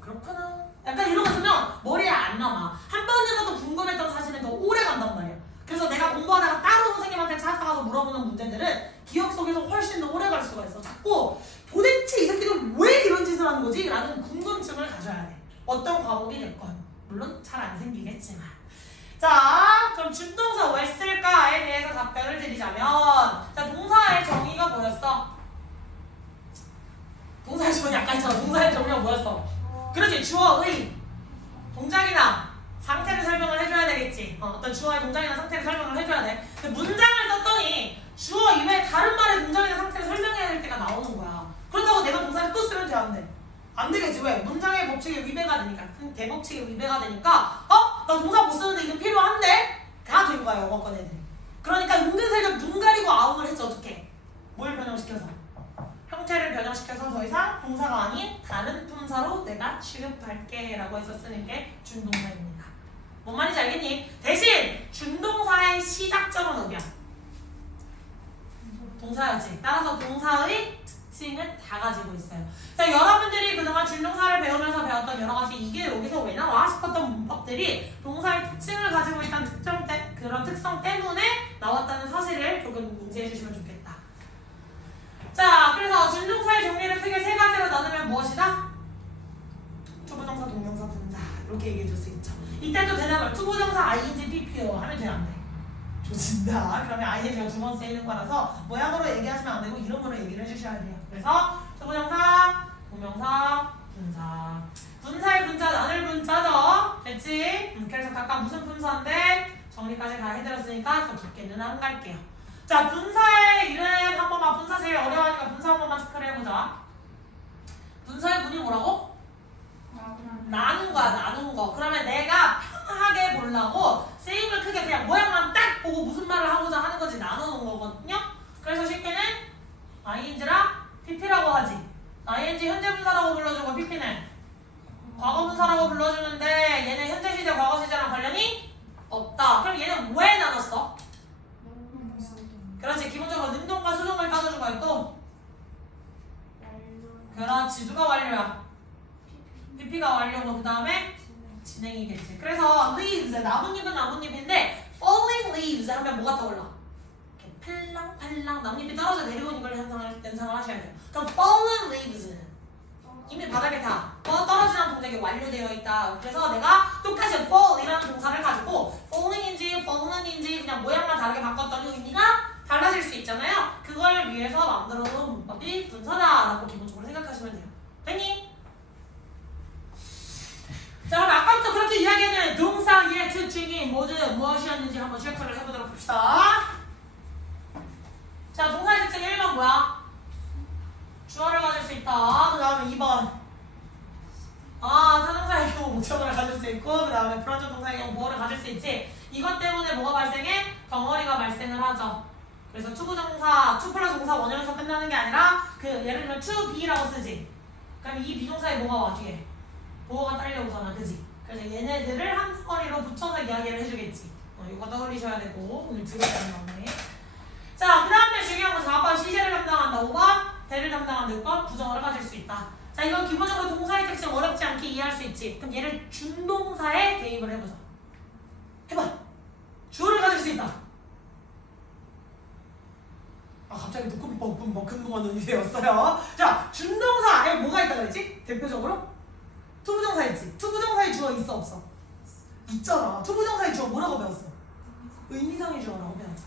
그렇구나. 약간 이러고 있으면 머리에 안 남아. 한 번이라도 궁금했던 사실은 더 오래 간단 말이야. 그래서 내가 공부하다가 따로 선생님한테 찾아가서 물어보는 문제들은 기억 속에서 훨씬 더 오래 갈 수가 있어. 자꾸 도대체 이 새끼들 왜 이런 짓을 하는 거지? 라는 궁금증을 가져야 돼. 어떤 과목이 됐건. 물론 잘 안 생기겠지만. 자, 그럼 준동사 왜 쓸까에 대해서 답변을 드리자면 자, 동사의 정의가 뭐였어? 동사의 정의 아까 했잖아. 동사의 정의가 뭐였어? 그렇지. 주어의 동작이나 상태를 설명을 해줘야 되겠지. 어떤 주어의 동작이나 상태를 설명을 해줘야 돼. 근데 문장을 썼더니 주어 이외에 다른 말의 동작이나 상태를 설명해야 될 때가 나오는 거야. 그렇다고 내가 동사를 또 쓰면 돼? 안 돼? 안 되겠지. 왜? 문장의 법칙에 위배가 되니까. 대법칙에 위배가 되니까 나 동사 못 쓰는데 이거 필요한데? 다 된 거야. 영어권 애들이. 그러니까 은근슬쩍 눈 가리고 아웅을 했지. 어떻게? 뭘 변형시켜서? 형태를 변형시켜서 더 이상 동사가 아닌 다른 품사로 내가 취급할게 라고 해서 쓰는 게 준동사입니다. 뭔 말인지 알겠니? 대신 준동사의 시작점은 어디야? 동사였지. 따라서 동사의 특징을 다 가지고 있어요. 자, 여러분들이 그동안 준동사를 배우면서 배웠던 여러 가지 이게 여기서 왜 나와 싶었던 문법들이 동사의 특징을 가지고 있다는 그런 특성 때문에 나왔다는 사실을 조금 인지해 주시면 좋겠다. 자, 그래서 준동사의 종류를 크게 세 가지로 나누면 무엇이다? 투부정사, 동명사, 분사 이렇게 얘기해 줄 수 있죠. 이때도 대답을 투부정사 ing, pp요 하면 돼, 안 돼? 좋습니다. 그러면 ing가 두 번 쓰이는 거라서 모양으로 얘기하시면 안 되고 이름으로 얘기를 해주셔야 돼요. 그래서 투부정사, 동명사, 분사. 분사의 분자, 나눌 분자죠. 됐지? 그래서 각각 무슨 분사인데 정리까지 다 해드렸으니까 더 깊게는 안 갈게요. 자, 분사의 이름 한 번만, 분사 제일 어려워하니까 분사 한 번만 체크를 해보자. 분사의 분이 뭐라고? 나눈 거야, 나눈 거. 그러면 내가 편하게 보려고 세임을 크게 그냥 모양만 딱 보고 무슨 말을 하고자 하는 거지 나누는 거거든요. 그래서 쉽게는 ing랑 pp라고 하지. ing 현재 분사라고 불러주고 pp는 과거 분사라고 불러주는데 얘는 현재 시제, 과거 시제랑 관련이 없다. 그럼 얘는 왜 나눴어? 그렇지. 기본적으로 능동과 수동을 따져준 거야. 또 그렇지. 누가 완료야? pp가 완료고 그 다음에 진행이겠지. 그래서 leaves, 나뭇잎은 나뭇잎인데 falling leaves 하면 뭐가 떠올라? 이렇게 팔랑팔랑 나뭇잎이 떨어져 내려오는 걸 연상을 하셔야 돼요. 그럼 fallen leaves 이미 바닥에 다 떨어지는 동작이 완료되어 있다. 그래서 내가 똑같이 fall이라는 동사를 가지고 falling인지 fallen인지 그냥 모양만 다르게 바꿨더니 의미가 달라질 수 있잖아요. 그걸 위해서 만들어놓은 문법이 분사다라고 기본적으로 생각하시면 돼요. 됐니? 자, 그럼 아까부터 그렇게 이야기하는 동사의 특징이 모두 무엇이었는지 한번 체크를 해보도록 합시다. 자, 동사의 특징 1번 뭐야? 주어를 가질 수 있다. 그 다음에 2번 타동사의 경우 목적어를 가질 수 있고 그 다음에 불완전 동사의 경우 보어를 가질 수 있지. 이것 때문에 뭐가 발생해? 덩어리가 발생을 하죠. 그래서 투부정사, 투 플러스 동사 원형에서 끝나는 게 아니라 그 예를 들면 to be라고 쓰지. 그럼 이 비동사에 뭐가 와 뒤에? 보어가 딸려오잖아, 그지? 그래서 얘네들을 한 덩어리로 붙여서 이야기를 해주겠지. 이거 떠올리셔야 되고 오늘 들을 때 나오네. 자, 그 다음에 중요한 건 4번 시제를 담당한다. 5번 대를 담당한다. 6번 부정어를 가질 수 있다. 자, 이건 기본적으로 동사의 특징 어렵지 않게 이해할 수 있지. 그럼 얘를 준동사에 대입을 해보자. 해봐. 주어를 가질 수 있다. 갑자기 눈곱이 뻥뻥 금붕어는 눈이 되었어요. 자, 준동사 안에 뭐가 있다 그랬지? 대표적으로? 투부정사 있지? 투부정사의 주어 있어 없어? 있잖아. 투부정사의 주어 뭐라고 배웠어? 의미상의 주어라고 배웠어.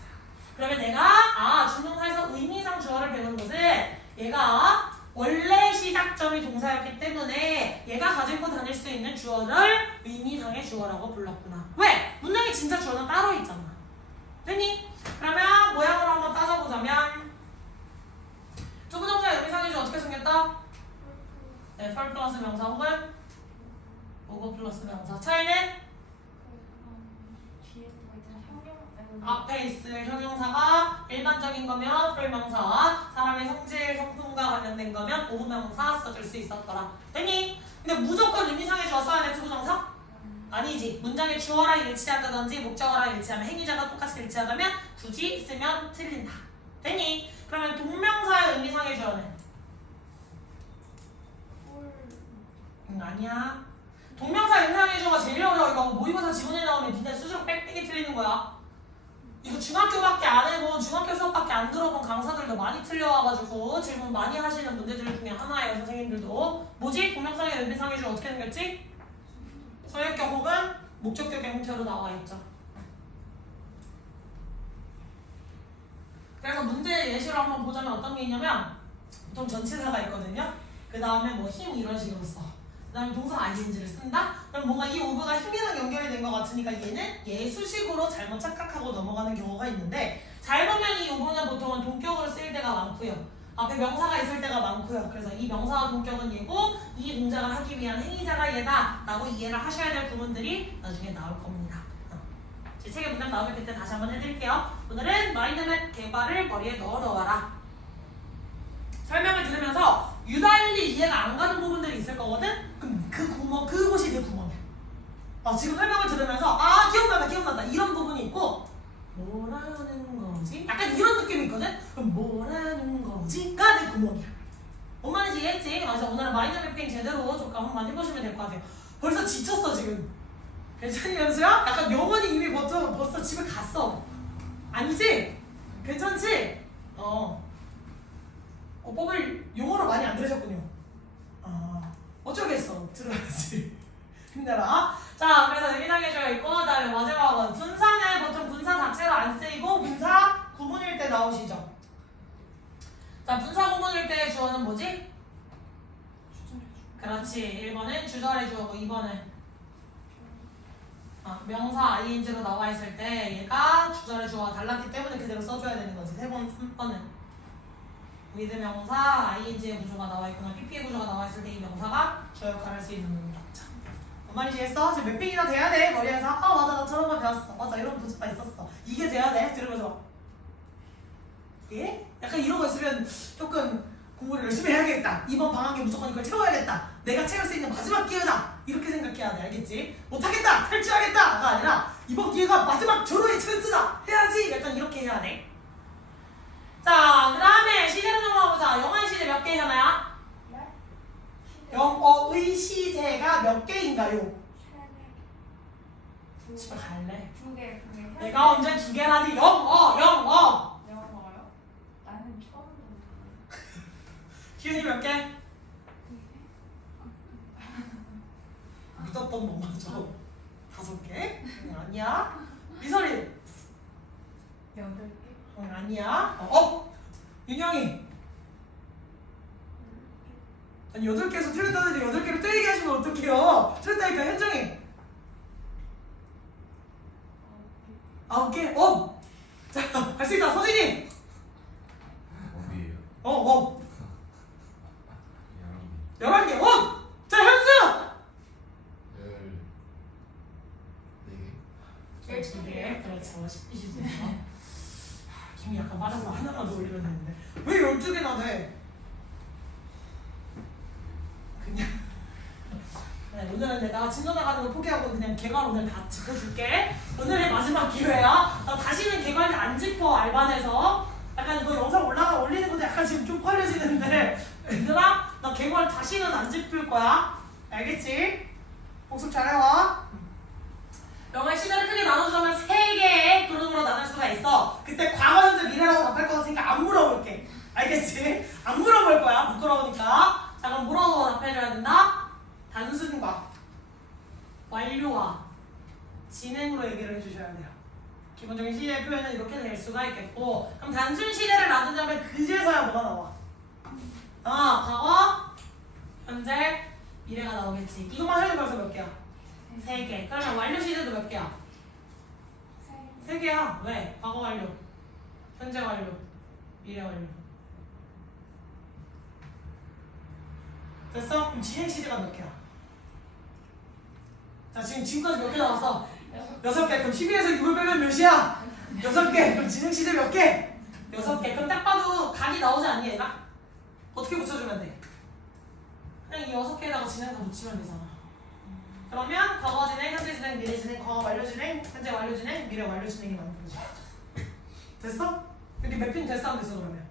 그러면 내가 준동사에서 의미상 주어를 배우는 것은 얘가 원래 시작점이 동사였기 때문에 얘가 가지고 다닐 수 있는 주어를 의미상의 주어라고 불렀구나. 왜? 문장에 진짜 주어는 따로 있잖아. 됐니? 그러면 모양으로 한번 따져보자면 투부정사의 의미상의 주어 어떻게 생겼다? 네, for 플러스 명사 혹은 over 플러스 명사. 차이는? 앞에 있을 형용사가 일반적인 거면 for 명사, 사람의 성질, 성품과 관련된 거면 over 명사 써줄 수 있었더라. 됐니? 근데 무조건 의미상의 주어 써야 돼, 투부정사? 아니지. 문장의 주어랑 일치한다든지 목적어랑 일치하면 행위자가 똑같이 일치하다면 굳이 쓰면 틀린다. 됐니? 그러면 동명사의 의미상의 주어는? 아니야. 동명사의 의미상의 주어가 제일 어려워. 이거 모의고사 지문에 나오면 니네 수수료 빽빽이 틀리는 거야. 이거 중학교밖에 안 해본, 중학교 수업밖에 안 들어본 강사들도 많이 틀려와가지고 질문 많이 하시는 문제들 중에 하나예요, 선생님들도. 뭐지? 동명사의 의미상의 주어 어떻게 생겼지? 서역격 혹은 목적격의 형태로 나와 있죠. 그래서 문제 예시로 한번 보자면 어떤 게 있냐면 보통 전치사가 있거든요. 그 다음에 뭐 힘 이런 식으로 써. 그 다음에 동사 ing를 쓴다? 그럼 뭔가 이 오브가 힘이랑 연결이 된 것 같으니까 얘는 예수식으로 잘못 착각하고 넘어가는 경우가 있는데 잘 보면 이 오브는 보통은 동격으로 쓰일 때가 많고요. 앞에 명사가 있을 때가 많고요. 그래서 이 명사와 동격은 얘고 이 동작을 하기 위한 행위자가 얘다 라고 이해를 하셔야 될 부분들이 나중에 나올 겁니다. 제 책에 문장 나오면 그때 다시 한번 해드릴게요. 오늘은 마인드맵 개발을 머리에 넣어놓아라. 설명을 들으면서 유달리 이해가 안 가는 부분들이 있을 거거든? 그럼 그곳이 내 구멍이야. 지금 설명을 들으면서 기억난다 이런 부분이 있고 뭐라는 거지? 약간 이런 느낌이 있거든? 그럼 뭐라는 거지가 내 구멍이야. 뭔 말인지 이해했지? 그래서 오늘은 마이너 매핑 제대로 조금 한번 해보시면 될 것 같아요. 벌써 지쳤어 지금. 괜찮니 연수야? 약간 영원히 이미 벌써 집에 갔어. 아니지? 괜찮지? 법을 용어로 많이 안 들으셨군요. 어쩌겠어. 들어야지. 힘내라. 자, 그래서 대비상해주가 있고, 그 다음에 마지막은 분사는 보통 분사 자체로 안 쓰이고 분사 구문일 때 나오시죠. 자, 분사 구문일 때의 주어는 뭐지? 그렇지. 1번은 주절의 주어고 2번은 명사 ing로 나와 있을 때 얘가 주절의 주어가 달랐기 때문에 그대로 써줘야 되는 거지. 3번은 with 명사 ing의 구조가 나와 있거나 pp의 구조가 나와 있을 때 이 명사가 주어 역할을 할 수 있는 겁니다. 뭔 말인지 이해했어? 지금 몇 빙이나 돼야 돼? 머리에서 맞아 나 저런 거 배웠어. 맞아 이런 분수가 있었어. 이게 돼야 돼? 들으면서 예? 약간 이런 거 있으면 조금 공부를 열심히 해야겠다. 이번 방학에 무조건 이걸 채워야겠다. 내가 채울 수 있는 마지막 기회다. 이렇게 생각해야 돼. 알겠지? 못하겠다. 탈출하겠다가 아니라 이번 기회가 마지막 절호의 찬스다. 해야지. 약간 이렇게 해야 돼. 자, 그 다음에 시제로 넘어가보자. 영어의 시제 몇 개 현아야? 네? 영어의 시제가 몇 개인가요? 집에 갈래? 2개. 내가 언제 2개라니? 영어! 영어요? 나는 처음 듣는 기훈이 몇 개? 믿었던 놈마저 5개? 아니야. 미설이 8개. 아니야. 윤영이 아니 8개에서 틀렸다는데 8개를 또 얘기하시면 어떡해요. 틀렸다니까. 현정이 9개. 자, 할 수 있다. 서진이 어디에요? 11개. 자, 현수 14개? 그렇죠. 12시죠. 김이 약간 빠져서 하나만 더 올리면 되는데 왜 12개나 돼? 그냥 네, 오늘은 내가 진도 나가는 거 포기하고 그냥 개괄 오늘 다 짚어줄게. 오늘의 마지막 기회야. 나 다시는 개괄 안 짚어. 알반에서 약간 이거 영상 올리는 것도 약간 지금 좀 걸려지는데 얘들아 나 개괄 다시는 안 짚을 거야. 알겠지? 복습 잘해와. 영어의 시제를 크게 나눠주자면 3개의 그룹으로 나눌 수가 있어. 그때 과거, 현재, 미래라고 답할 거 같으니까 안 물어볼게. 알겠지? 안 물어볼 거야. 부끄러우니까. 자, 그럼 뭐라고 답해줘야 된다? 단순과 완료와 진행으로 얘기를 해주셔야 돼요. 기본적인 시제의 표현은 이렇게 될 수가 있겠고, 그럼 단순 시제를 놔두자면 그제서야 뭐가 나와? 과거, 현재, 미래가 나오겠지. 이것만 해도 벌써 몇 개야? 3개. 그러면 완료 시제도 몇 개야? 3개야. 왜? 과거 완료, 현재 완료, 미래 완료. 됐어? 그럼 진행 시제가 몇 개야? 자, 지금까지 몇 개 나왔어? 6개. 그럼 12에서 6을 빼면 몇이야? 6개. 그럼 진행 시제 몇 개? 6개. 그럼 딱 봐도 각이 나오지 않니 얘가? 어떻게 붙여주면 돼? 그냥 이 6개에다가 진행 다 붙이면 되잖아. 그러면 과거 진행, 현재 진행, 미래 진행, 과거 완료 진행, 현재 완료 진행, 미래 완료 진행이 만들어져. 됐어? 이렇게 매핑 됐어 안 됐어 그러면?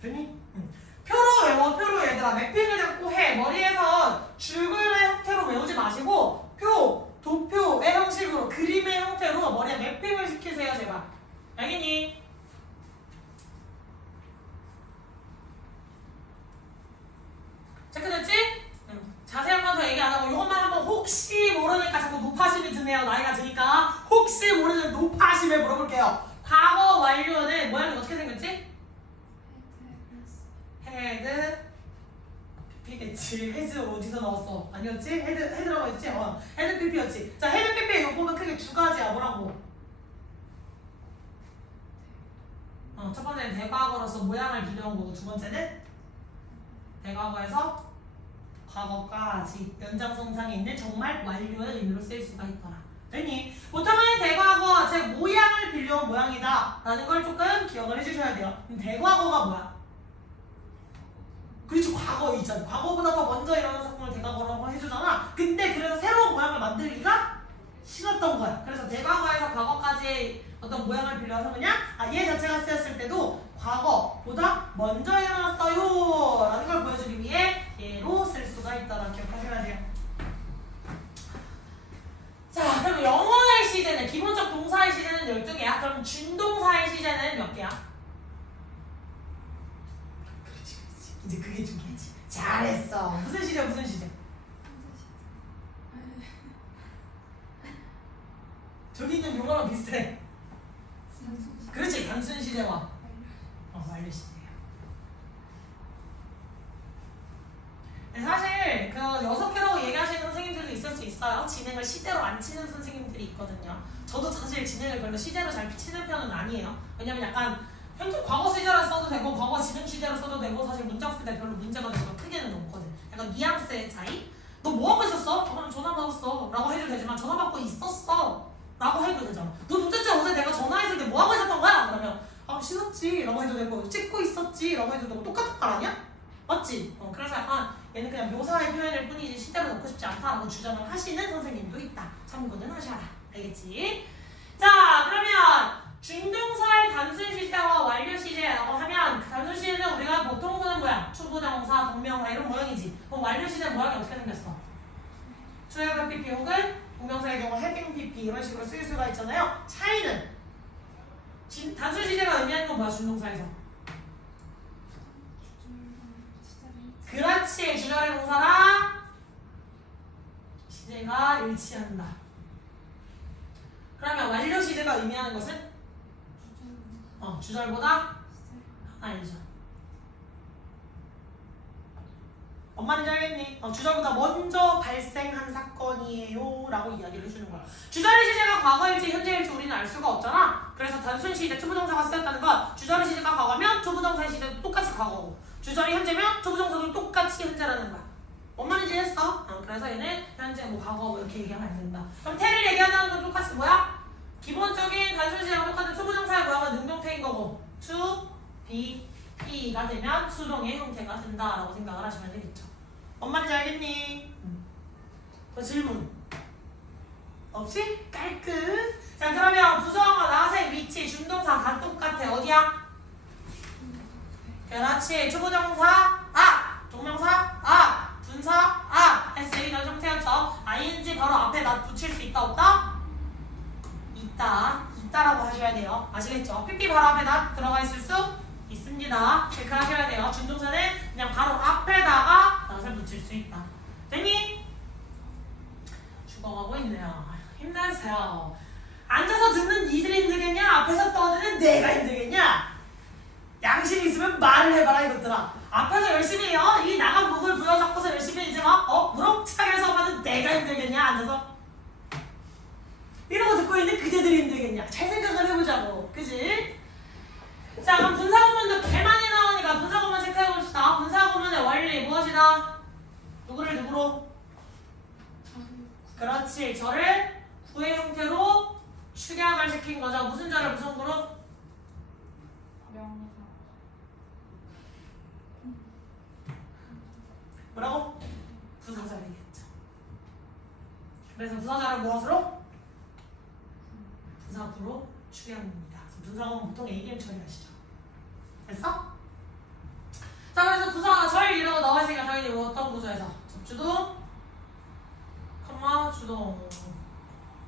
됐니? 응. 표로 외워. 표로 얘들아 매핑을 자꾸 해. 머리에서 줄글의 형태로 외우지 마시고 도표의 형식으로 그림의 형태로 머리에 매핑을 시키세요 제발. 알겠니? 체크됐지? 자세히 한 번 더 얘기 안 하고 이것만 한번 혹시 모르니까 자꾸 노파심이 드네요. 나이가 드니까 혹시 모르는 노파심에 물어볼게요. 과거 완료는 모양이 어떻게 생겼지? 헤드 PP겠지. 헤드 어디서 나왔어? 아니었지? 헤드라고 했지? 헤드 PP였지. 자, 헤드 PP의 요법은 크게 2가지야. 뭐라고? 첫 번째는 대과거로서 모양을 빌려온 거고, 두 번째는 대과거에서 과거까지 연장선상에 있는 정말 완료의 의미로 쓰일 수가 있더라. 됐니? 보통은 대과거 제 모양을 빌려온 모양이다 라는 걸 조금 기억을 해주셔야 돼요. 그럼 대과거가 뭐야? 그렇죠. 과거 있잖아. 과거보다 더 먼저 일어난 사건을 대과거라고 해주잖아. 근데 그래서 새로운 모양을 만들기가 싫었던 거야. 그래서 대과거에서 과거까지 어떤 모양을 빌려서 뭐냐? 얘 자체가 쓰였을 때도 과거보다 먼저 일어났어요 라는 걸 보여주기 위해 얘로 쓸 수가 있다는 기억하셔야 돼요. 자, 그럼 영어의 시제는 기본적 동사의 시제는 12개야. 그럼 준동사의 시제는 몇 개야? 그렇지. 이제 그게 중요하지. 잘했어. 무슨 시제? 저기 있는 용어랑 비슷해. 그렇지. 단순 시제와 완료 시제예요. 사실 그 6개라고 얘기하시는 선생님들도 있을 수 있어요. 진행을 시제로 안 치는 선생님들이 있거든요. 저도 사실 진행을 별로 시제로 잘 치는 편은 아니에요. 왜냐면 약간 현재 과거 시제로 써도 되고 과거 진행 시제로 써도 되고 사실 문장 쓸 때 별로 문제가 되고 크게는 없거든. 약간 뉘앙스의 차이? 너 뭐 하고 있었어? 그럼 전화 받았어 라고 해도 되지만 전화 받고 있었어 라고 해도 되잖아. 너 도대체 어제 내가 전화했을 때 뭐 하고 있었던 거야? 그러면 씻었지 라고 해도 되고 찍고 있었지 라고 해도 되고 똑같은 말 아니야? 맞지? 그래서 약간 얘는 그냥 묘사의 표현일 뿐이지 시제로 넣고 싶지 않다라고 주장을 하시는 선생님도 있다. 참고는 하셔라. 알겠지? 자, 그러면 준동사의 단순 시제와 완료 시제라고 하면 그 단순 시제는 우리가 보통 보는 뭐야? 초보정사, 동명사 이런 모양이지. 그럼 완료 시제는 모양이 어떻게 생겼어? 주어가 PP 혹은 동명사의 경우 having PP 이런 식으로 쓰일 수가 있잖아요. 차이는 단순 시제가 의미하는 건 뭐야? 준동사에서 그렇지. 주절의 동사랑 시제가 일치한다. 그러면 완료 시제가 의미하는 것은 주절보다 하나이죠. 엄마는 잘 알겠니? 주절보다 먼저 발생한 사건이에요 라고 이야기를 해주는 거야. 주절의 시제가 과거일지 현재일지 우리는 알 수가 없잖아. 그래서 단순 시제 초부정사가 쓰였다는 건 주절의 시제가 과거면 초부정사의 시제도 똑같이 과거고 주절이 현재면 초부정사도 똑같이 현재라는 거야. 엄마는 이해했어? 그래서 얘는 현재 과거 뭐 이렇게 얘기하면 안 된다. 그럼 태를 얘기한다는 건 똑같이 뭐야? 기본적인 단순 시제랑 똑같은 초부정사의 모양은 능동태인 거고 to, be, E가 되면 수동의 형태가 된다라고 생각을 하시면 되겠죠. 엄마인지 알겠니? 질문 없이? 깔끔. 자, 그러면 부정어, 나세, 위치, 준동사 다 똑같아. 어디야? 그렇지. 초부정사 동명사 분사 SA 이런 형태였죠. ing 바로 앞에 나 붙일 수 있다 없다? 있다라고 하셔야 돼요. 아시겠죠? PP 바로 앞에 나 들어가 있을 수 있습니다. 체크하셔야 돼요. 준동사는 그냥 바로 앞에다가 낫을 붙일 수 있다. 됐니? 죽어가고 있네요. 힘내세요. 앉아서 듣는 니들이 힘들겠냐? 앞에서 떠드는 내가 힘들겠냐? 양심 있으면 말을 해봐라 이것들아. 앞에서 열심히 해요. 이 나간 목을 부여잡고서 열심히 해지만 무럭차게 해서 봐도 내가 힘들겠냐? 앉아서 이러고 듣고 있는 그대들이 힘들겠냐? 잘 생각을 해보자고. 그지? 자, 그럼 분사구문도 개 많이 나오니까 분사구문 체크해봅시다. 분사구문의 원리 무엇이다? 누구를 누구로? 그렇지. 저를 구의 형태로 축약을 시킨 거죠. 무슨 저를 무슨 구로? 명사. 뭐라고? 부사절이겠죠. 그래서 부사절을 무엇으로? 부사구로 축약합니다. 분사구문 보통 A개임 처리하시죠. 됐어? 자, 그래서 부사가 절 이러고 나와있으니까 당연히 어떤 구조에서? 접주동, 주동.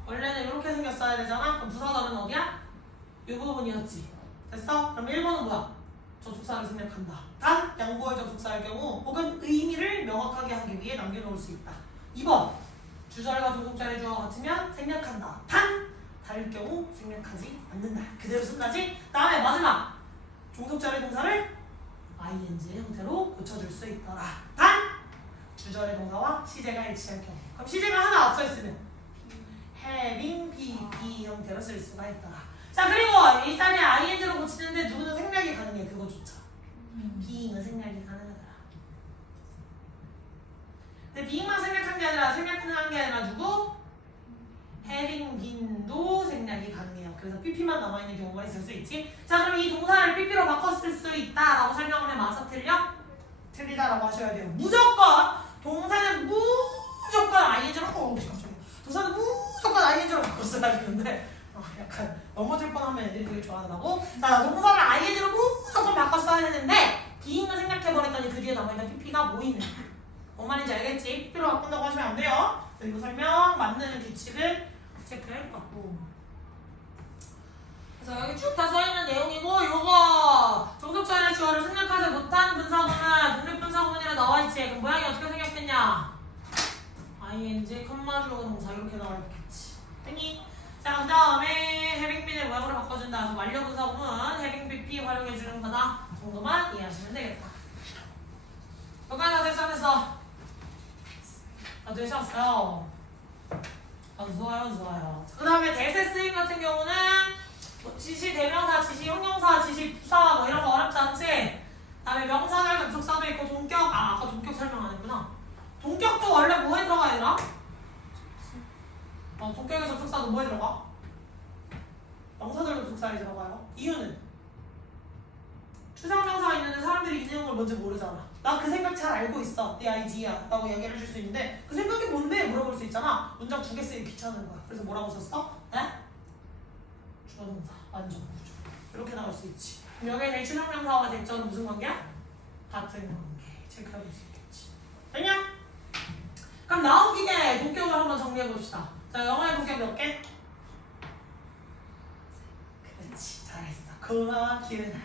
원래는 이렇게 생겼어야 되잖아? 그럼 부사절은 어디야? 이 부분이었지. 됐어? 그럼 1번은 뭐야? 접속사를 생략한다. 단, 양보의 접속사일 경우 혹은 의미를 명확하게 하기 위해 남겨놓을 수 있다. 2번, 주절과 조동절의 주어가 같으면 생략한다. 단, 다를 경우 생략하지 않는다. 그대로 쓴다지? 다음에 마지막, 종속절의 동사를 ing의 형태로 고쳐줄 수 있더라. 단, 주절의 동사와 시제가 일치할 경우. 그럼 시제가 하나 앞서 있으면 having, be 형태로 쓸 수가 있더라. 자, 그리고 일단에 ing로 고치는데 누구는 생략이 가능해. 그거조차. being은 생략이 가능하더라. 근데 being만 생략한 게 아니라 생략한 게 아니라 누구? having been도 생략이 가능해요. 그래서 pp만 남아있는 경우가 있을 수 있지. 자, 그럼 이 동사를 pp로 바꿨을 수 있다라고 설명을 해. 맞아? 틀려? 틀리다라고 하셔야 돼요. 무조건 동사는 무조건 ing로 동사는 무조건 ing로 바꿨어야 되는데 약간 넘어질 뻔하면 애들이 되게 좋아한다고. 자, 동사를 ing로 무조건 바꿔 써야 되는데 비인 거 생각해버렸더니 그 뒤에 남아있는 pp가 뭐 있는? 뭔 말인지 알겠지? pp로 바꾼다고 하시면 안 돼요. 그리고 설명 맞는 규칙을 체크해봤고. 그래서 여기 쭉 다 써있는 내용이고, 요거 종속절의 주어를 생략하지 못한 분사구는 독립분사구문이라 나와있지. 그럼 모양이 어떻게 생겼겠냐? ing, 컴마 주어 동사 이렇게 나와있겠지. 됐니? 자, 그 다음에 having been을 모양으로 바꿔준다. 그래서 완료분사구문 having bp 활용해주는 거다 정도만 이해하시면 되겠다. 여기까지 다 됐어 안 됐어? 다 되셨어요. 좋아요. 그 다음에 대세 쓰임 같은 경우는 뭐 지시 대명사, 지시 형용사, 지시 부사 뭐 이런 거 어렵지 않지? 그 다음에 명사절 접속사도 있고 동격, 아까 동격 설명 안 했구나. 동격도 원래 뭐에 들어가 얘들아? 동격의 접속사도 뭐에 들어가? 명사절 접속사에 들어가요. 이유는 추상명사가 있는데 사람들이 이 내용을 뭔지 모르잖아. 나 그 생각 잘 알고 있어. 내 아이디야 라고 얘기를 해줄 수 있는데 그 생각이 뭔데? 물어볼 수 있잖아. 문장 2개 쓰기 귀찮은 거야. 그래서 뭐라고 썼어? 네? 주어동사, 완전 구조. 이렇게 나올 수 있지. 그럼 여기에 대해 추상명사와 대절은 무슨 관계야? 같은 관계. 체크해볼 수 있겠지. 됐냐? 그럼 나온 김에 동격을 한번 정리해봅시다. 자, 영어의 동격 몇 개? 그렇지, 잘했어. 고마워, 기은아.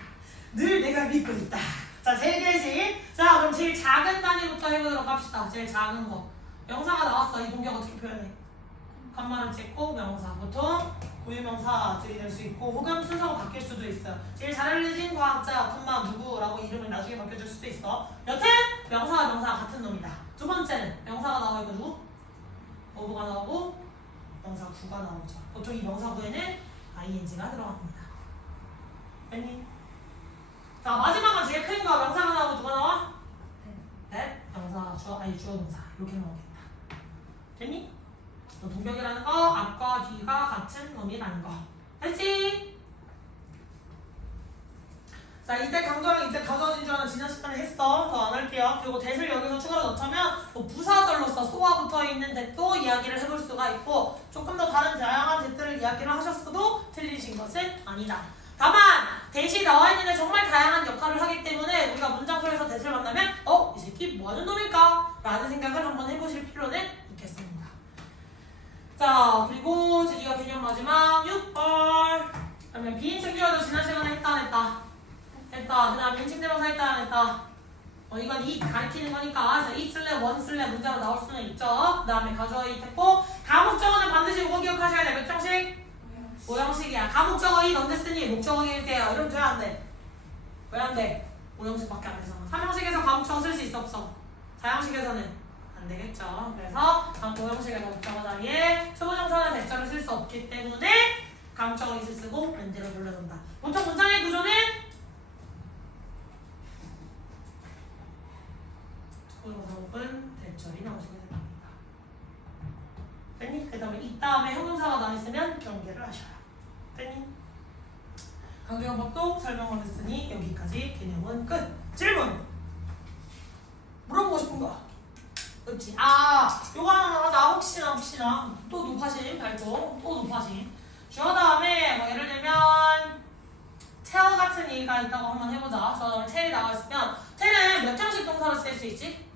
늘 내가 믿고 있다. 자, 3개지. 자, 그럼 제일 작은 단위부터 해보도록 합시다. 제일 작은 거. 명사가 나왔어. 이 동격 어떻게 표현해? 칸마를 찍고 명사. 보통 고유명사들이 될 수 있고 혹은 순서가 바뀔 수도 있어요. 제일 잘 알려진 과학자, 칸마 누구라고 이름을 나중에 바뀌어줄 수도 있어. 여튼 명사와 명사가 같은 놈이다. 두 번째는 명사가 나오고 누구? 어부가 나오고 명사 구가 나오죠. 보통 이 명사 구에는 ing가 들어갑니다. 됐니? 자, 마지막은 제일 큰 거. 명사가 나오고 누가 나와? 네. 명사, 주어 동사. 이렇게 나오겠다. 됐니? 동격이라는 거, 앞과 뒤가 같은 놈이라는 거. 됐지? 자, 이때 강조랑 이때 가져진 줄은 지난 시간에 했어. 더 안 할게요. 그리고 대를 여기서 추가로 넣자면 뭐 부사절로서 쏘아 붙어있는 대도 이야기를 해볼 수가 있고 조금 더 다른 다양한 대들을 이야기를 하셨어도 틀리신 것은 아니다. 다만 대시 나와있는 데 정말 다양한 역할을 하기 때문에 우리가 문장 속에서 대시를 만나면 이 새끼 뭐하는 놈일까? 라는 생각을 한번 해보실 필요는 있겠습니다. 자, 그리고 드디어 개념 마지막 6번. 그러면 비인칭 주어도 지난 시간에 했다 안 했다? 했다. 그 다음 인칭 대명사 했다 안 했다? 이건 it 가리키는 거니까 그래서 it 쓸래 one 쓸래 문자로 나올 수는 있죠. 그 다음에 가주어 it 했고 가목적어는 반드시 이거 기억하셔야 돼. 몇 정식? 5형식이야. 가목적어 it 언제 쓰니? 목적어일 때야. 이러면 돼야 안 돼? 왜 안 돼? 5형식밖에 안 되잖아. 3형식에서 가목적어 쓸 수 있어 없어? 4형식에서는 안 되겠죠. 그래서 5형식의 목적어 자리에 초보정사나 대절을 쓸 수 없기 때문에 가목적어 it을 쓰고 렌즈를 돌려놓는다. 보통 문장의 구조는 초보정사 혹은 대절이 나오시게 됩니다. 됐니? 그 다음에 이 다음에 형용사가 나와있으면 경계를 하셔요. 됐니? 강조형법도 설명을 했으니 여기까지 개념은 끝. 질문! 물어보고 싶은 거 없지? 요거 하나만 하자. 혹시나 또 높아진 발동, 또 높아진 주어 다음에 뭐 예를 들면 테어 같은 얘기가 있다고 한번 해보자. 주어 다음에 텔이 나와있으면 텔은 몇 형식 동사로 쓸 수 있지?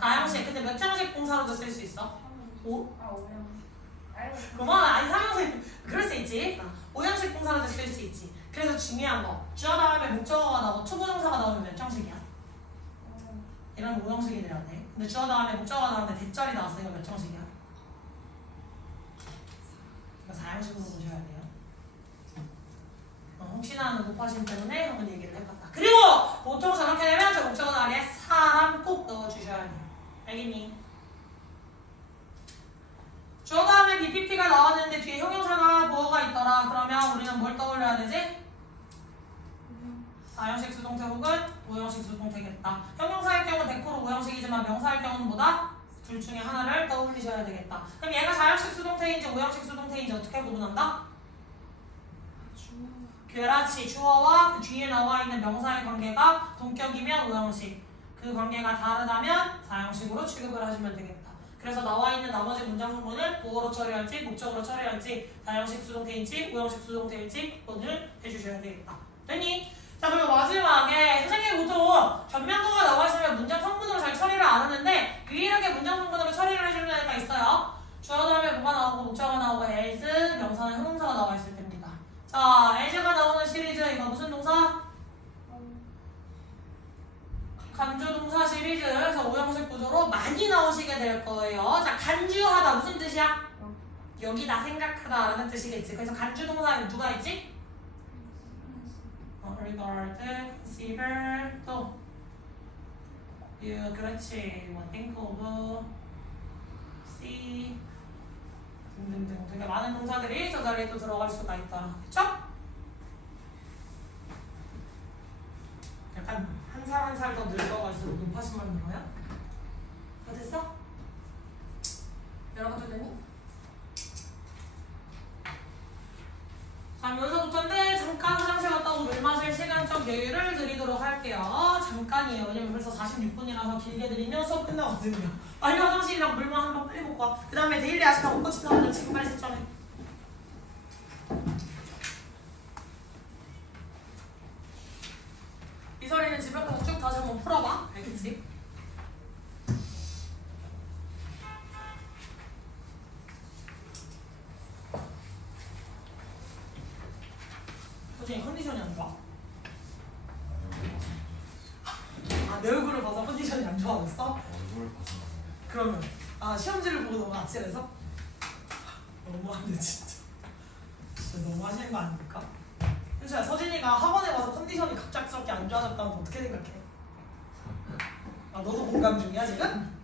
4형식. 근데 몇 형식 동사로도 쓸 수 있어? 5형식. 그만 아니 3형식 그럴 수 있지. 5형식 동사로도 쓸 수 있지. 그래서 중요한 거 주어 다음에 목적어가 나오고 초보동사가 나오면 몇 형식이야? 이런 5형식이 되었네. 근데 주어 다음에 목적어가 나오는데 대절이 나왔어. 이거 몇 형식이야? 이거 4형식으로 보셔야 돼요. 혹시나 하는 높아심 때문에 한번 얘기를 해봤다. 그리고 보통 저렇게 되면 저 목적어 자리에 사람 꼭 넣어주셔야 돼요. 알겠니? 주어 다음에 BPP가 나왔는데 뒤에 형용사가 보어가 있더라. 그러면 우리는 뭘 떠올려야 되지? 4형식 수동태 혹은 5형식 수동태겠다. 형용사일 경우는 데코로 5형식이지만 명사일 경우는 뭐다? 둘 중에 하나를 떠올리셔야 되겠다. 그럼 얘가 4형식 수동태인지 5형식 수동태인지 어떻게 구분한다? 그렇지. 주어와 그 뒤에 나와 있는 명사의 관계가 동격이면 5형식, 그 관계가 다르다면 4형식으로 취급을 하시면 되겠다. 그래서 나와 있는 나머지 문장 부분을 보어로 처리할지 목적으로 처리할지 다형식 수동태인지 우형식 수동태일지 오늘 해주셔야 되겠다. 됐니? 자 그리고 마지막에 선생님이 보통 전면도가 나와 있으면 문장 성분으로 잘 처리를 안 하는데 유일하게 문장 성분으로 처리를 해주는 애가 있어요. 주어 다음에 뭐가 나오고 목적어가 나오고 as, 명사나 형용사가 나와 있을 때입니다. 자 as가 나오는 시리즈 이거 무슨 동사? 간주동사 시리즈에서 오형식 구조로 많이 나오시게 될 거예요. 자 간주하다 무슨 뜻이야? 여기다 생각하다 라는 뜻이겠지. 그래서 간주동사에 누가 있지? regard, consider, 또 그렇지. 뭐 think of, see 등등등 되게 많은 동사들이 저 자리에 또 들어갈 수가 있다. 그쵸? 약간 한 살 한 살 더 늙어갈수록 높아심만 늘어요? 다 됐어? 열어봐도 되니? 자, 여기서부터인데 잠깐 화장실 갔다 오고 물 마실 시간적 여유를 드리도록 할게요. 잠깐이에요. 왜냐면 벌써 46분이라서 길게 드리면 수업 끝나거든요. 빨리 화장실이랑 물만 한번 빨리 먹고 와. 그 다음에 데일리 아시타 옷 고치 나오면 지금 빨리 채점해. 이설이는 집에 가서 쭉 다시 한번 풀어봐. 알겠지? 선생님 컨디션이 안 좋아? 아, 내 얼굴을 봐서 컨디션이 안 좋아졌어? 얼굴을 봐서 그러면 시험지를 보고 너무 아찔해서? 너무한데 진짜 너무 하시는 거 아닙니까? 현수야 서진이가 학원에 와서 컨디션이 갑작스럽게 안 좋아졌다면 어떻게 생각해? 너도 공감 중이야 지금?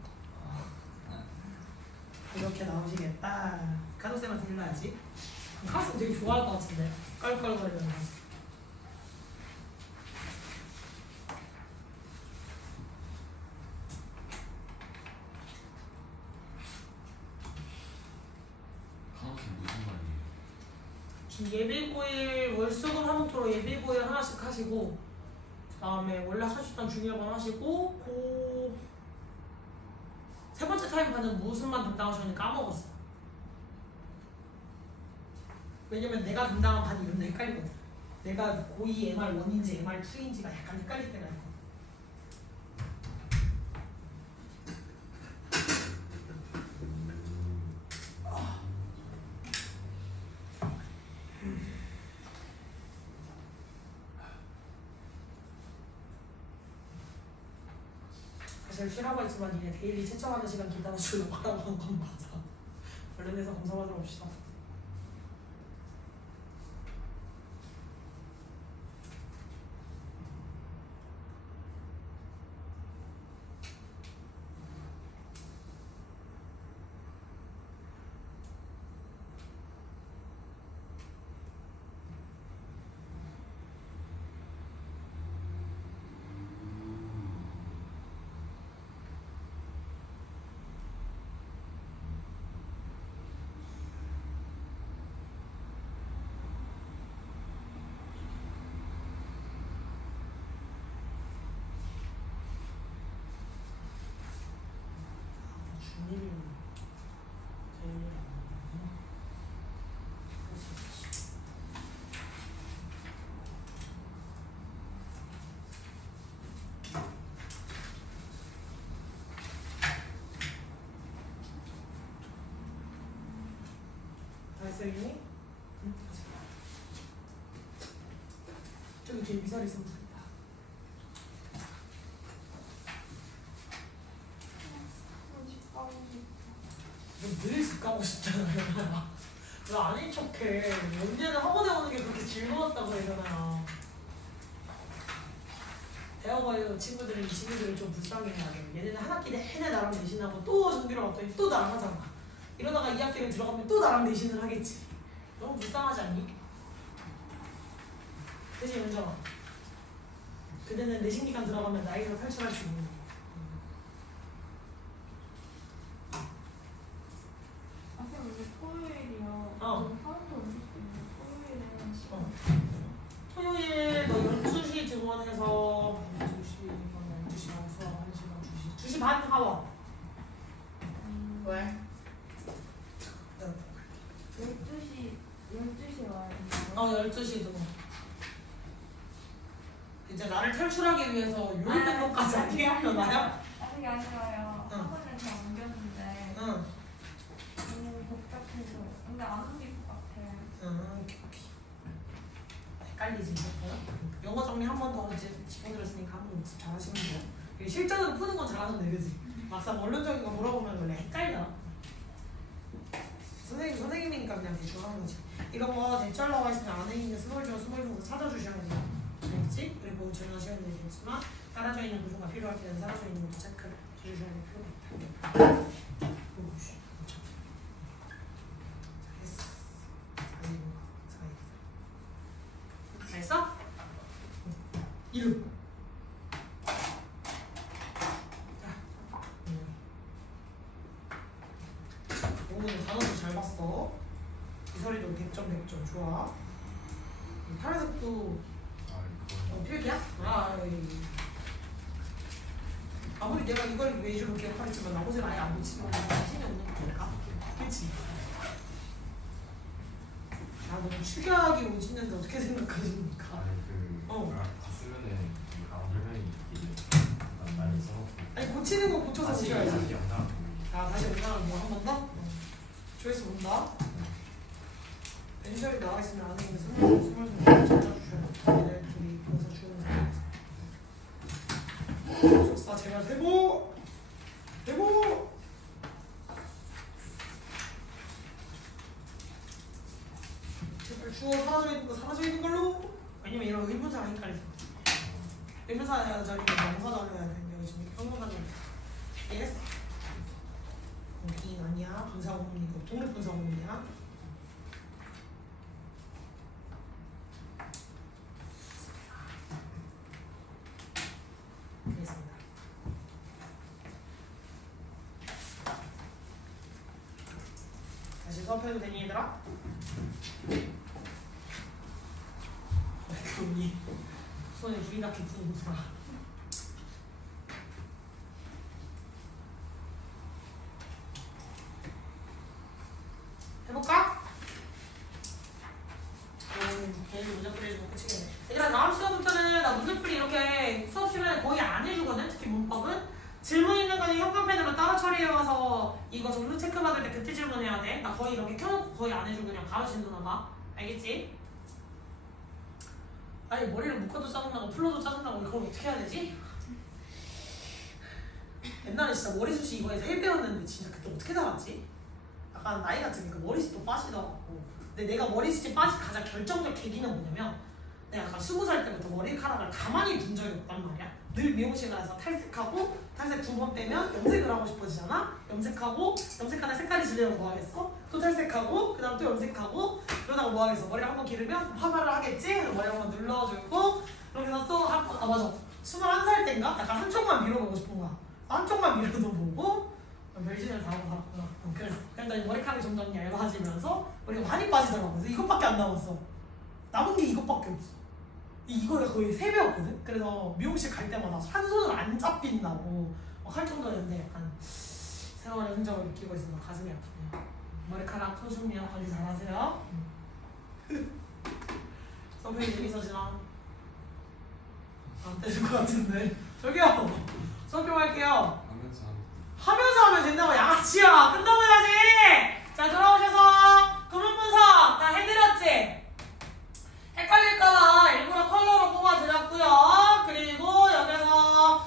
이렇게 나오시겠다. 카노쌤한테 일러야지. 카노쌤 되게 좋아할 것 같은데 껄껄거리면서. 예비고일 월수금 화목토로 예비고일 하나씩 하시고 그 다음에 원래 하셨던 중요한 하시고 세 번째 타임 반은 무슨만 담당하셨는지 까먹었어. 왜냐면 내가 담당한 반이 이런 데 헷갈리거든. 내가 고2 MR1인지 MR2인지가 약간 헷갈릴 때가 있거든. 사실 쉬라고 했지만 니네 데일리 채점하는 시간 기다려주려고 하라고 하는 건 맞아. 얼른 해서 검사 받으러 옵시다. 알겠니? 응, 가자. 저기 뒤에 미사리 있으면 좋겠다. 늘 집 가고 싶잖아요. 왜 아닌 척해. 언제는 학원에 오는 게 그렇게 즐거웠다고 그러잖아요. 대학원에서 친구들은 이 친구들을 좀 불쌍해해야 돼. 얘네는 한 학기 내내 나랑 내신하고 또 전기를 왔더니 또 나랑 하잖아. 이러다가 2학기를 들어가면 또 나랑 내신을 하겠지. 너무 불쌍하지 않니? 그치 윤정아? 그대는 내신 기간 들어가면 나이에서 탈출할 수 있는 거야. 오늘 토요일이요. 어. 하루도 올릴 수 있는 토요일에 시간. 토요일 너 12시 등원해서 12시 반 수업 1시간 2시 반 하원. 왜? 이제 나를 탈출하기 위해서 유혹된 것까지 아니에요, 나야? 그게 아니라요. 응. 학원을 다 옮겼는데 응. 너무 복잡해서. 근데 안 옮길 것 같아. 응, 오케이. 헷갈리지, 이거? 영어 정리 한 번 더 이제 집어들었으니까 한 번 잘하시면 돼요. 실전으로 푸는 건 잘하는데, 그지? 막상 원론적인 거 물어보면 원래 헷갈려. 선생님이니까 그냥 대충 하는 거지. 이런 거 대절 나와 있으면 안에 있는 스몰 정도 찾아주셔야 돼요. 알겠지? 그리고 정리하시면 되겠지만 사라져 있는 구조가 필요할 때는 사라져 있는 것도 체크를 해주셔야 될 필요가 있다. 오씨, 잘했어. 잘했어? 이름. 오늘 단어도 잘 봤어. 이설이도 100점 100점 좋아. 파란색도 필기야? 아무리 내가 이걸 위주로 기억하겠지만 나머지는 아예 안 붙이면 자신이 없는 거니까. 그치? 아 너무 축약이 오시는데 어떻게 생각하십니까? 봤으면은 설명이 많이 써놓고. 아니 고치는 거 고쳐서 보셔야지. 다시 영상. 다시 영상을 뭐 한 번 더? 조회수 본다. 벤셜이 나와 있으면 안에 있는 스몰 좀 찾아주셔야 돼. 얘네 둘이 공사 주는 사람. 속사 제발 세고. 제발 주어 사라져 있는 걸로. 왜냐면 이런 의문사가 헷갈리죠. 의문사 자리면 명사자로 해야 되는데 지금 평범하게. 예스. 긴 아니야. 분사구문이고 독립 분사구문이야. 됐습니다. 다시 수업해도 되니 얘들아? 언니 손에 불이 나게 부는구나. 해볼까? 얘를 문제풀이 좀 끝이겠네. 얘들아 다음 시간부터는 나 문제풀이 이렇게 수업 시간에 거의 안 해주거든. 특히 문법은 질문 있는 거는 형광펜으로 따로 처리해와서 이거 점수 체크 받을 때 그때 질문해야 돼. 나 거의 이렇게 켜놓고 거의 안 해주고 그냥 바로 진도나가. 알겠지? 아니 머리를 묶어도 짜증나고 풀러도 짜증나고 그걸 어떻게 해야 되지? 옛날에 진짜 머리숱이 이거에서 1 배웠는데 진짜 그때 어떻게 살았지? 약간 나이가 드니까 머리숱도 빠지더라고. 근데 내가 머리숱이 빠진 가장 결정적 계기는 뭐냐면 내가 약간 20살 때부터 머리카락을 가만히 둔 적이 없단 말이야. 늘 미용실 가서 탈색하고 탈색 2번 빼면 염색을 하고 싶어지잖아. 염색하고 염색하다 색깔이 질리면 뭐 하겠어? 또 탈색하고 그 다음 또 염색하고 그러다가 뭐 하겠어? 머리를 한번 기르면 파마를 하겠지? 그래서 머리 한번 눌러주고 그렇게 해서 또 맞아 21살 때인가? 약간 한쪽만 밀어보고 싶은 거야. 한쪽만 밀어도 보고 별짓을 다 하고 살았구나. 그래서 이 머리카락이 점점 얇아지면서 머리가 많이 빠지더라고. 그래서 이것밖에 안 남았어. 남은 게 이것밖에 없어. 이거를 거의 3배였거든? 그래서 미용실 갈 때마다 한 손으로 안 잡힌다고 할 정도였는데 약간 세월의 흔적을 느끼고 있어서 가슴이 아프네요. 머리카락 소중해요. 관리 잘하세요. 선배님 재밌어지나? 안 떼줄 것 같은데. 저기요. 수업 할게요. 하면서 하면 된다고 양아치야. 끝나고 해야지. 자 돌아오셔서 구문 분석 다 해드렸지? 헷갈릴까봐 일부러 컬러로 뽑아드렸고요. 그리고 여기서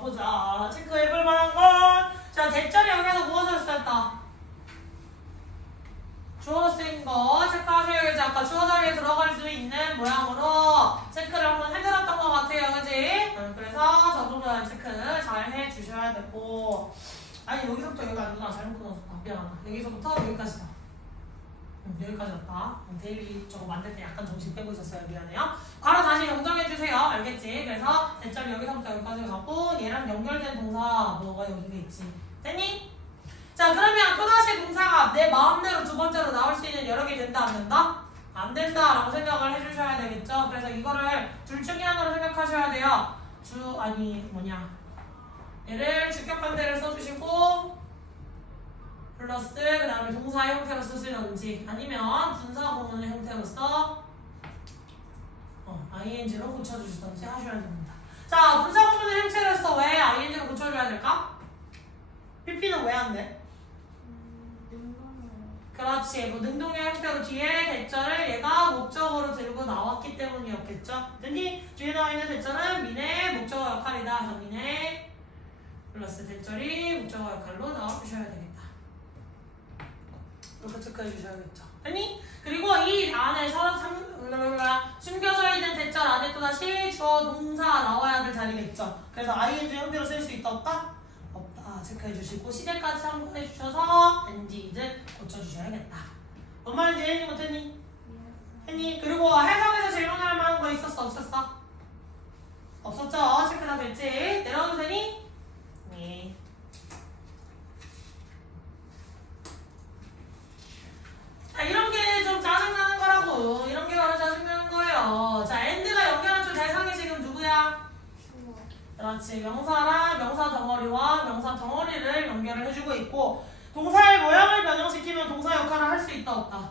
보자. 체크해볼 만한 건 자 대절이 여기서 무엇을 쓰였다? 주어 쓰인 거 체크하셔야겠지. 아까 주어 자리에 들어갈 수 있는 모양으로 체크를 한번 해드렸던 것 같아요. 그지? 그래서 저 부분 체크 잘 해주셔야 되고 아니 여기서부터 여기 아니구나. 잘못 끊었어. 미안하다. 여기서부터 여기까지다. 여기까지 왔다. 데일리 저거 만들 때 약간 정신 빼고 있었어요. 미안해요. 바로 다시 정정해주세요. 알겠지? 그래서 대절이 여기서부터 여기까지 가고 얘랑 연결된 동사 뭐가 여기가 있지. 됐니? 자 그러면 또다시 동사가 내 마음대로 두 번째로 나올 수 있는 여러 개 된다 안 된다? 안 된다라고 생각을 해주셔야 되겠죠? 그래서 이거를 둘 중에 하나로 생각하셔야 돼요. 얘를 주격 관대를 써주시고 플러스 그 다음에 동사 형태로 쓰시는지 아니면 분사 구문의 형태로 써 ing로 고쳐주시던지 하셔야 됩니다. 자, 분사 구문을 형체로 했어. 왜 ing로 고쳐줘야 될까? PP는 왜 안 돼? 그렇지. 뭐 능동의 형태로 뒤에 대절을 얘가 목적어로 들고 나왔기 때문이었겠죠. 됐니? 뒤에 나와 있는 대절은 민의 목적어 역할이다. 그래서 민의 플러스 대절이 목적어 역할로 나와주셔야 되겠다. 이렇게 체크해 주셔야겠죠. 됐니? 그리고 이 안에 숨겨져 있는 대절 안에 또다시 주어 동사 나와야 될 자리겠죠. 그래서 ing 형태로 쓸 수 있다 없다? 없다. 체크해 주시고 시제까지 참고해 주셔서 NG이즈 고쳐주셔야겠다. 뭔 말인지 했니 못했니? 했니? 그리고 해석에서 질문할 만한 거 있었어 없었어? 없었죠? 체크 다 됐지? 내려가도 되니? 네. 자, 이런 게 좀 짜증나는 거라고. 이런 게 바로 짜증나는 거예요. 자, and가 연결한 쪽 대상이 지금 누구야? 그렇지. 명사랑 명사 덩어리와 명사 덩어리를 연결을 해주고 있고, 동사의 모양을 변형시키면 동사 역할을 할 수 있다 없다?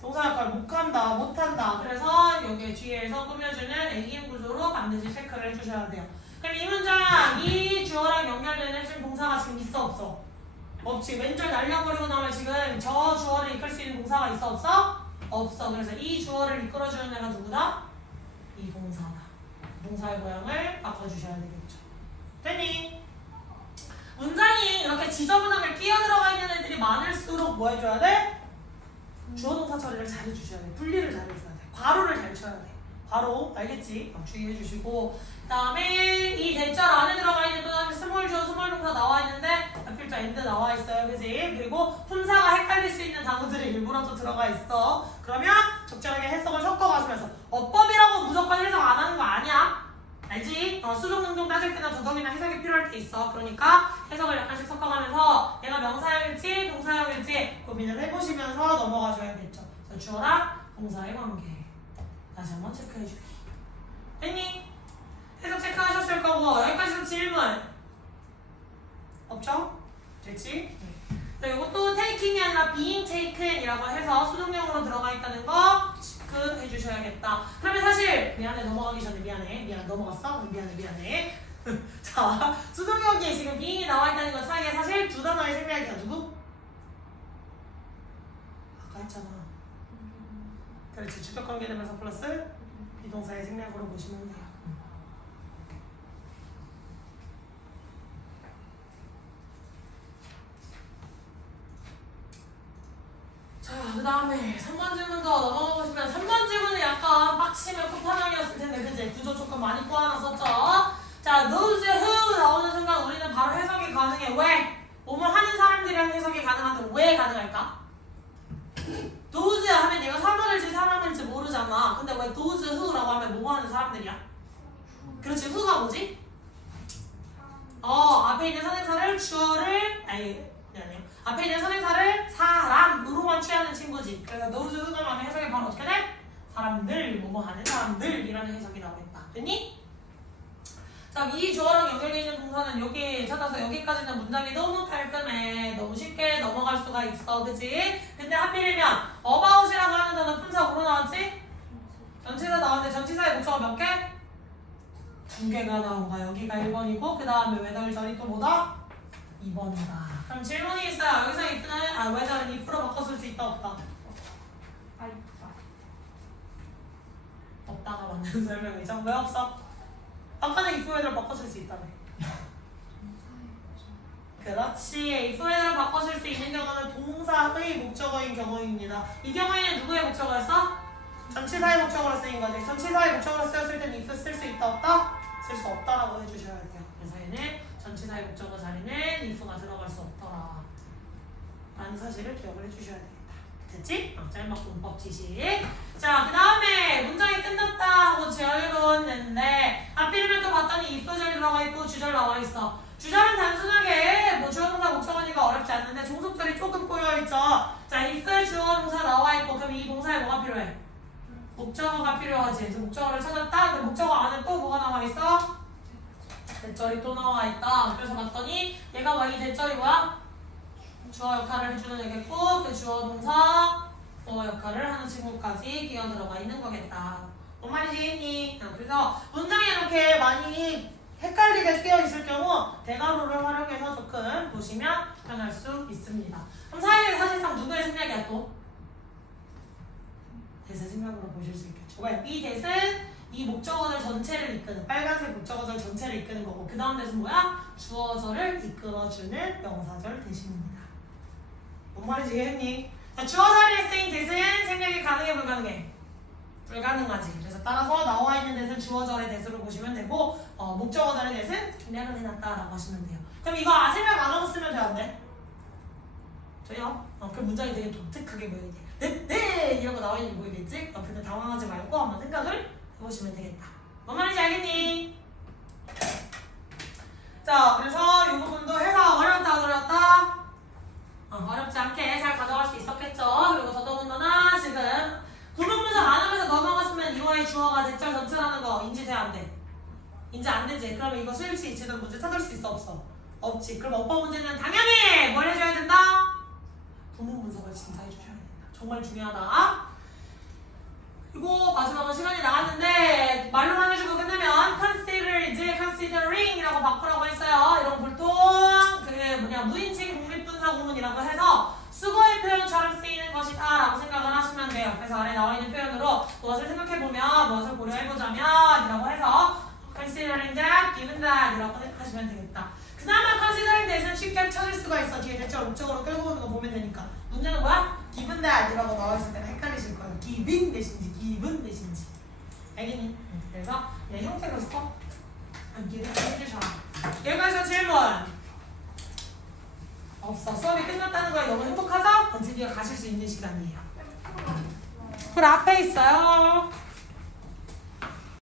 동사 역할 못한다 못한다. 그래서 여기 뒤에서 꾸며주는 AEM 구조로 반드시 체크를 해주셔야 돼요. 그럼 이 문장 이 주어랑 연결되는 지금 동사가 지금 있어 없어? 없지. 왼쪽 날려버리고 나면 지금 저 주어를 이끌 수 있는 동사가 있어 없어? 없어. 그래서 이 주어를 이끌어주는 애가 누구다? 이 동사다. 동사의 모양을 바꿔주셔야 되겠죠. 됐니? 문장이 이렇게 지저분하게 끼어들어가 있는 애들이 많을수록 뭐 해줘야 돼? 주어 동사 처리를 잘 해주셔야 돼. 분리를 잘 해줘야 돼. 괄호를 잘 쳐야 돼. 괄호 알겠지? 주의해 주시고, 그 다음에 이 대절 안에 들어가 있는 또 스몰 주어 스몰 동사 나와 있는데 앞필자 엔드 나와 있어요. 그지? 그리고 품사가 헷갈릴 수 있는 단어들이 일부러 또 들어가 있어. 그러면 적절하게 해석을 섞어가시면서 어법이라고 무조건 해석 안 하는 거 아니야. 알지? 수동 능동 따질 때나 더더욱이나 해석이 필요할 때 있어. 그러니까 해석을 약간씩 섞어가면서 얘가 명사형일지 동사형일지 고민을 해보시면서 넘어가줘야겠죠. 그래서 주어랑 동사의 관계 다시 한번 체크해주기. 됐니? 해석 체크하셨을 거고, 여기까지도 질문 없죠? 됐지? 자, 이것도 taking이 아니라 being taken이라고 해서 수동형으로 들어가 있다는 거 체크 해주셔야겠다. 그러면 사실 미안해 넘어가기 전에 미안 넘어갔어? 미안해 자, 수동형이 지금 being이 나와 있다는 것 사이에 사실 두 단어의 생략이야. 누구? 아까 했잖아. 그렇지. 주격 관계되면서 플러스 비동사의 생략으로 보시면 돼요. 자, 그 다음에 3번 질문 더 넘어가 보시면 3번 질문은 약간 빡치면 끝판왕이었을 텐데, 그치? 구조 조금 많이 꼬아놨었죠? 자, those who 나오는 순간 우리는 바로 해석이 가능해. 왜? 몸을 하는 사람들이랑 해석이 가능한데 왜 가능할까? those 하면 얘가 사람일지 사람일지 모르잖아. 근데 왜 those who라고 하면 뭐 하는 사람들이야? 그렇지, who가 뭐지? 앞에 있는 선행사를 주어를 앞에 있는 선행사를 사람으로만 취하는 친구지. 그래서 those who가 하면 해석이 바로 어떻게 돼? 사람들, 뭐뭐 하는 사람들이라는 해석이 나오겠다. 됐니? 자, 이 주어랑 연결되어 있는 동사는 여기 찾아서 여기까지는 문장이 너무 깔끔해. 너무 쉽게 넘어갈 수가 있어. 그치? 근데 하필이면 about이라고 하는 단어 품사 뭐로 나왔지? 전치사 나왔는데 전치사의 목적어 몇 개? 2개가 나온 거야. 여기가 1번이고 그 다음에 whether 절이 또 뭐다? 2번이다. 그럼 질문이 있어요. 여기서 if는 whether는 if로 바꿔 쓸 수 있다 없다? 있다. 없다가 맞는 설명이죠. 왜 없어? 아까는 if whether 바꿔 쓸 수 있다며. 그렇지. if whether를 바꿔 쓸 수 있는 경우는 동사의 목적어인 경우입니다. 이 경우에는 누구의 목적어였어? 전치사의 목적어로 쓰인 거지. 전치사의 목적어로 쓰였을 때는 if 쓸 수 있다 없다? 쓸 수 없다라고 해주셔야 돼요. 그래서 얘는 전치사의 목적어 자리는 if가 들어갈 수 없더라 라는 사실을 기억을 해주셔야 되겠다. 됐지? 짤막 문법 지식. 자, 그 다음에 문장이 끝났다 하고 지어읽었는데 하필이면 또 봤더니 if절 들어가 있고 주절 나와 있어. 주절은 단순하게 뭐 주어동사 목적어니까 어렵지 않는데 종속절이 조금 꼬여있죠. 자, if 주어동사 나와 있고 그럼 이 동사에 뭐가 필요해? 목적어가 필요하지. 그래서 목적어를 찾았다. 그 목적어 안에 또 뭐가 나와 있어? 대절이 또 나와 있다. 그래서 봤더니 얘가 이 대절이 뭐야? 주어 역할을 해주는 애겠고 그 주어 동사 보어 역할을 하는 친구까지 끼어 들어가 있는 거겠다. 뭔 말인지 했니? 그래서 문장에 이렇게 많이 헷갈리게 쓰여 있을 경우 대괄호를 활용해서 조금 보시면 편할 수 있습니다. 그럼 사실상 누구의 생략이야 또? 대세 생략으로 보실 수 있겠죠. 왜? 이 대는 이 목적어들 전체를 이끄는 빨간색 목적어들 전체를 이끄는 거고 그 다음 대는 뭐야? 주어절을 이끌어주는 명사절 대신입니다. 뭔 말인지 이해했니? 주어자리에 쓰인 대는 생략이 가능해 불가능해? 불가능하지. 그래서 따라서 나와 있는 대는 주어절의 대수로 보시면 되고 목적어절의 대는 생략을 해놨다라고 하시면 돼요. 그럼 이거 생략 안 하고 쓰면 돼 안 돼? 돼요? 그럼 문장이 되게 독특하게 보이게 네 이러고 나와 있는 게 보이겠지? 근데 당황하지 말고 한번 생각을 해보시면 되겠다. 뭔 말인지 알겠니? 자, 그래서 이 부분도 해서 어렵다? 어렵지 않게 잘 가져갈 수 있었겠죠? 그리고 더더군다나 지금 구문문서 안 하면서 넘어갔으면 이거의 주어가 대절 전체라는 거 인지돼 안 돼? 인지 안 되지? 그러면 이거 수일치 이치는 문제 찾을 수 있어 없어? 없지. 그럼 오빠 문제는 당연히 뭘 해줘야 된다? 구문문서를 진짜 해주셔야 된다. 정말 중요하다. 그리고 마지막으로 시간이 나갔는데 말로만 해주고 끝내면 consider 이제 considering이라고 바꾸라고 했어요. 이런 보통 무인칭 독립분사 구문이라고 해서 수거의 표현처럼 쓰이는 것이다 라고 생각을 하시면 돼요. 그래서 아래 나와 있는 표현으로 무엇을 생각해보면 무엇을 고려해보자면 이라고 해서 considering that, given that 이라고 하시면 되겠다. 그나마 considering that은 쉽게 찾을 수가 있어. 뒤에 대체 목적으로 끌고 오는 거 보면 되니까. 문제는 뭐야? given that 이라고 나와있을 때가 헷갈리실 거예요. giving 대신지 given 대신지 알겠니? 그래서 얘 형태로 써 암기를 해주셔라. 여기까지서 질문 없어. 수업이 끝났다는 거에 너무 행복하죠? 드디어 가실 수 있는 시간이에요. 풀 앞에 있어요.